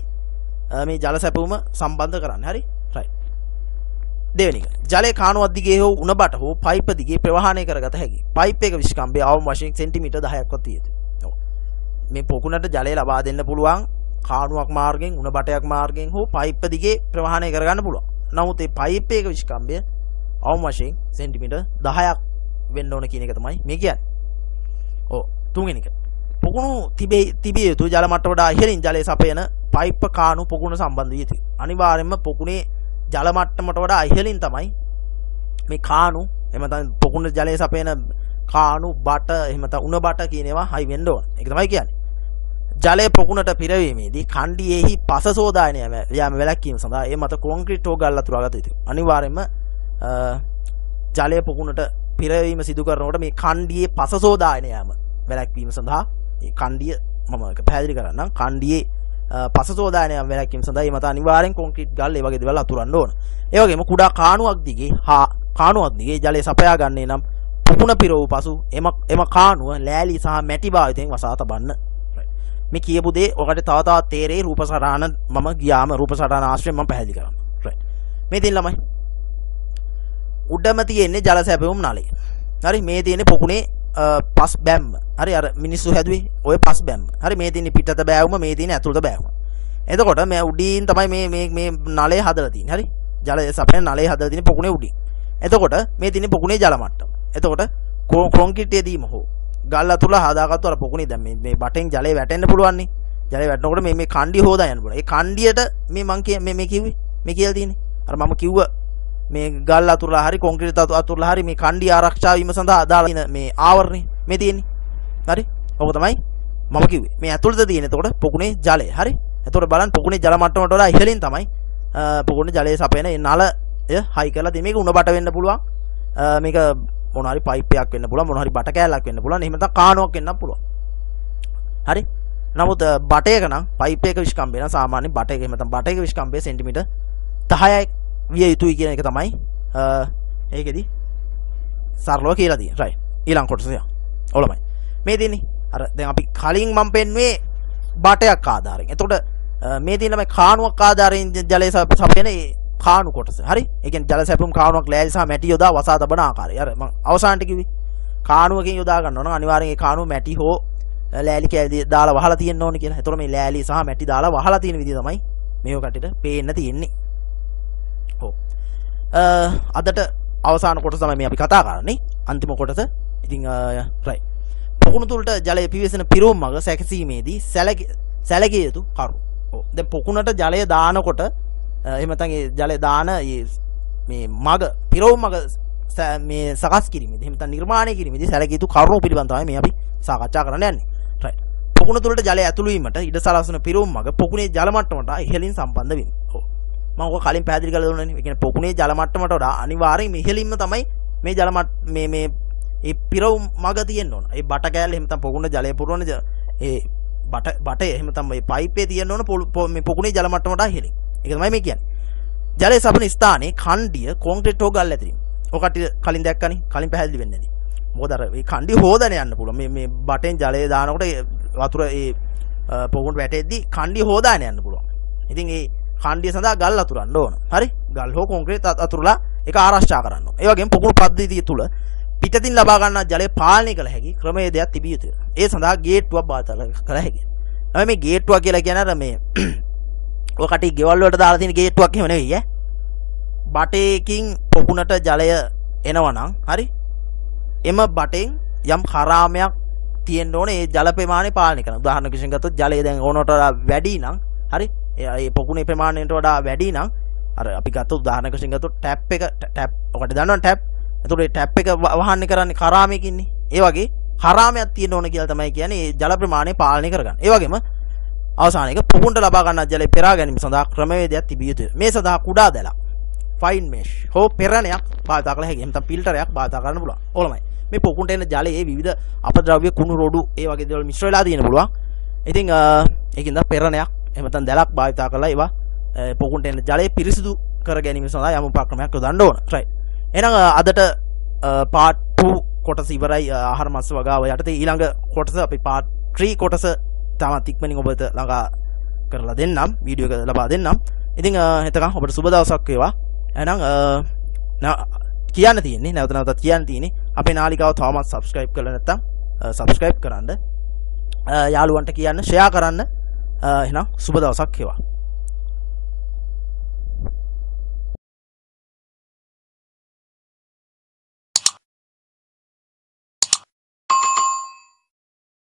මේ ජල සැපුම සම්බන්ධ කරන්නේ. හරි රයිට්. දෙවෙනි එක ජලයේ කාණුවක් දිගේ හෝ උණ බට හෝ පයිප් දිගේ ප්‍රවාහණය කරගත හැකියි. පයිප් එක විස්කම්භය අවම වශයෙන් සෙන්ටිමීටර් 10ක් වත් තියෙනවා. ඔව්. මේ පොකුණට ජලය ලබා දෙන්න පුළුවන් කාණුවක් මාර්ගයෙන් උණ බටයක් මාර්ගයෙන් හෝ පයිප් දිගේ ප්‍රවාහණය කරගන්න පුළුවන්. නමුත් මේ පයිප් එක විස්කම්භය අවම වශයෙන් සෙන්ටිමීටර් 10ක් වෙන්න ඕන කියන එක තමයි මේ කියන්නේ. ඔව්. තුන්වෙනි එක පොකුණු තිබිය යුතු ජල මට්ටමට වඩා ඉහළින් ජලය සපයන පයිප් කාණු පොකුණ සම්බන්ධ විය යුතුයි. අනිවාර්යයෙන්ම පොකුණේ ජල මට්ටමට වඩා ඉහළින් තමයි මේ කාණු එහෙම නැත්නම් පොකුණ ජලය සපයන කාණු බට එහෙම නැත්නම් උණ බට කියන ඒවා හයි වෙන්න ඕන. ඒක තමයි කියන්නේ. ජලය පොකුණට පිරවීමේදී කණ්ඩියේහි පස සෝදායනය යාම වැළැක්වීම සඳහා ඒ මත කොන්ක්‍රීට් හෝ ගල් අතුරා ගත යුතුයි. අනිවාර්යයෙන්ම ජලය පොකුණට පිරවීම සිදු කරනකොට මේ කණ්ඩියේ පස සෝදායනය යාම වැළැක්වීම සඳහා ඒ කණ්ඩිය මම ඒක පැහැදිලි කරන්නම්. කණ්ඩියේ පස සෝදායනය යාම වැළැක්වීම සඳහා මේ මත අනිවාර්යෙන් කොන්ක්‍රීට් ගල් ඒ වගේ දේවල් අතුරන්න ඕන. ඒ වගේම කුඩා කාණුවක් දිගේ ජලය සපයා ගන්නේ නම් පොකුණ පිරවූ පසු එම කාණුව ලෑලි සහ මැටි භාවිතයෙන් වසා තබන්න. මේ කියපු දේ ඔකට තව තවත් තේරෙයි රූප සටහන මම ගියාම රූප සටහන ආශ්‍රයෙන් මම පැහැදිලි කරනවා. රයිට්. මේ තියෙන ළමයි උඩම තියෙන්නේ ජල සැපයුම් නලය. හරි මේ තියෙන්නේ පොකුණේ පස් බැම්ම. හරි අර මිනිස්සු හැදුවේ ඔය පස් බැම්ම. හරි මේ තියෙන්නේ පිටත බෑවුම මේ තියෙන්නේ ඇතුළත බෑවුම. එතකොට මේ උඩින් තමයි මේ නලය හදලා තියෙන්නේ. හරි ජල සපයන නලය හදලා තියෙන්නේ පොකුණේ උඩින්. එතකොට මේ තියෙන්නේ පොකුණේ ජල මට්ටම. එතකොට කොන්ක්‍රීට්යේදීම හෝ ගල් අතුරලා හදාගත්තු අර පොකුණේ දැන් මේ බටෙන් ජලය වැටෙන්න පුළුවන් නේ. ජලය වැටෙනකොට මේ කණ්ඩිය හොදා යන්න පුළුවන්. ඒ කණ්ඩියට මේ මං මේ කිව්වේ මේ කියලා තියෙන්නේ. අර මම කිව්ව මේ ගල් අතුරලා හරි කොන්ක්‍රීට් අතුරලා හරි මේ කණ්ඩිය ආරක්ෂා වීම සඳහා දාලා ඉන මේ ආවරණේ මේ තියෙන්නේ. හරි. ඔක තමයි මම කිව්වේ. මේ ඇතුළත තියෙන එතකොට පොකුණේ ජලය. හරි. එතකොට බලන්න පොකුණේ ජල මට්ටමට වඩා ඉහළින් තමයි පොකුණේ ජලය සපයන ඒ නලය හයි කරලා තියෙන. මේක උණ බට වෙන්න පුළුවන්. මේක මොන හරි පයිප් එකක් වෙන්න පුළුවන්. මොන හරි බට කෑල්ලක් වෙන්න පුළුවන්. එහෙම නැත්නම් කාණුවක් වෙන්නත් පුළුවන්. හරි. නමුත් බටයක නම් පයිප් එක විස්කම්බේ නම් සාමාන්‍ය බටයක එහෙම නැත්නම් බටයක විස්කම්බේ සෙන්ටිමීටර් 10යි විය යුතුයි කියන එක තමයි ඒකෙදි සරලව කියලා තියෙන්නේ. රයිට්. ඊළඟ කොටස යන්න. ඔලමයි. මේ තියෙන්නේ අර දැන් අපි කලින් මම පෙන්නුවේ බටයක් ආධාරයෙන්. එතකොට මේ තියෙන මේ කාණුවක් ආධාරයෙන් ජලය සපයන කාණු කොටස. හරි? ඒ කියන්නේ ජල සැපුම් කාණුවක් ලෑලි සහ මැටි යොදා වසා තබන ආකාරය. අර මම අවසානට කිව්වේ කාණුවකින් යොදා ගන්න ඕන. අනිවාර්යෙන් ඒ කාණුව මැටි හෝ ලෑලි කැලි දාලා වහලා තියෙන්න ඕනේ කියලා. එතකොට මේ ලෑලි සහ මැටි දාලා වහලා තියෙන විදිය තමයි මේව කටට පේන්න තියෙන්නේ. ඔව්. අදට අවසාන කොටස තමයි මේ අපි කතා කරන්නේ. අන්තිම කොටස. ඉතින් රයිට්. පොකුණු තුලට ජලය පිවිසෙන පිරවුම් මග සැකසීමේදී සැලකිය යුතු කරුණු. ඔව්. දැන් පොකුණට ජලය දානකොට එහෙම නැත්නම් ඒ ජලය දාන මේ මග පිරවුම් මග මේ සකස් කිරීමේදී එහෙම නැත්නම් නිර්මාණය කිරීමේදී සැලකිය යුතු කරුණු පිළිබඳව තමයි මේ අපි සාකච්ඡා කරන්න යන්නේ. රයිට්. පොකුණ තුලට ජලය ඇතුළු වීමට ඉඩ සලස්වන පිරවුම් මග පොකුණේ ජල මට්ටමට ඉහළින් සම්බන්ධ වෙනවා. ඔව්. මම ඔක කලින් පැහැදිලි කරලා දුන්නානේ. ඒ කියන්නේ පොකුණේ ජල මට්ටමට වඩා අනිවාර්යයෙන් ඉහළින්ම තමයි මේ ජල මේ ඒ පිරවුම් මග තියෙන්න ඕන. ඒ බට කෑල්ල එහෙම නැත්නම් පොකුණ ජලය පුරවන ඒ බටේ එහෙම නැත්නම් මේ පයිප්පේ තියෙන්න ඕන මේ පොකුණේ ජල මට්ටමට ඉහළින්. ඒක තමයි මේ කියන්නේ. ජලය සපන ස්ථානයේ කණ්ඩිය කොන්ක්‍රීට් හෝ ගල් ඇතිරීම. ඔකට කලින් දැක්කනේ. කලින් පැහැදිලි වෙන්නේ නැති. මොකද අර මේ කණ්ඩිය හොදන යන්න පුළුවන්. මේ බටෙන් ජලය දානකොට වතුර ඒ පොකුණට වැටෙද්දී කණ්ඩිය හොදාන යන්න පුළුවන්. ඉතින් ඒ කණ්ඩිය සඳහා ගල් අතුරන්න ඕන. හරි? ගල් හෝ කොන්ක්‍රීට් අතුරලා ඒක ආරක්ෂා කරන්න ඕන. ඒ වගේම පොකුණු පද්ධතිය තුල පිටතින් ලබා ගන්නා ජලය පාලනය කළ හැකි ක්‍රමවේදයක් තිබිය යුතුයි. ඒ සඳහා ගේට්ටුවක් භාවිත කළ හැකියි. මේ ගේට්ටුව කියලා කියන්නේ අර මේ ඔය කටි ගෙවල් වලට දාලා තියෙන ගේට්ටුවක් එහෙම නෙවෙයි ඈ. බටේකින් පොකුණට ජලය එනවනම් හරි? එම බටෙන් යම් කරාමයක් තියෙන්න ඕනේ ඒ ජල ප්‍රමාණය පාලනය කරන. උදාහරණයක් වශයෙන් ගත්තොත් ජලය දැන් ඕනට වඩා වැඩි නම් හරි? ඒ පොකුණේ ප්‍රමාණයට වඩා වැඩි නම් අර අපි ගත්තොත් උදාහරණයක් වශයෙන් ගත්තොත් ටැප් ඔකට දන්නවනේ ටැප්. එතකොට මේ ටැප් එක වහන්නේ කරන්නේ කරාමයකින්නේ. ඒ වගේ කරාමයක් තියෙන්න ඕන කියලා තමයි කියන්නේ ඒ ජල ප්‍රමාණය පාලනය කරගන්න. ඒ වගේම අවසාන එක පොකුණට ලබා ගන්නා ජලය පෙරා ගැනීම සඳහා ක්‍රමවේදයක් තිබිය යුතුයි. මේ සඳහා කුඩා දැලක් ෆයින් මෙෂ් හෝ පෙරණයක් භාවිත කළ හැකියි. නැත්නම් ෆිල්ටරයක් භාවිත කරන්න පුළුවන්. ඕලමයි. මේ පොකුණට එන ජලයේ විවිධ අපද්‍රව්‍ය කුණු රොඩු ඒ වගේ දේවල් මිශ්‍ර වෙලා තියෙන පුළුවන්. ඉතින් ඒකින්ද පෙරණයක් එහෙම නැත්නම් දැලක් භාවිත කරලා ඒවා පොකුණට එන ජලය පිරිසිදු කර ගැනීම සඳහා යම් උපක්‍රමයක් යොදන්න ඕන. රයිට්. එහෙනම් අදට part 2 කොටස ඉවරයි. ආහාර මස් වගාව යටතේ ඊළඟ කොටස අපි part 3 කොටස තාමත් ඉක්මනින් ඔබට ළඟා කරලා දෙන්නම් වීඩියෝ එක ලබා දෙන්නම්. ඉතින් එතකන් ඔබට සුබ දවසක් වේවා. එහෙනම් කියන්න තියෙන්නේ නැවත නැවතත් කියන්න තියෙන්නේ අපේ නාලිකාව තවමත් subscribe කරලා නැත්නම් subscribe කරන්න. යාළුවන්ට කියන්න share කරන්න. එහෙනම් සුබ දවසක් වේවා.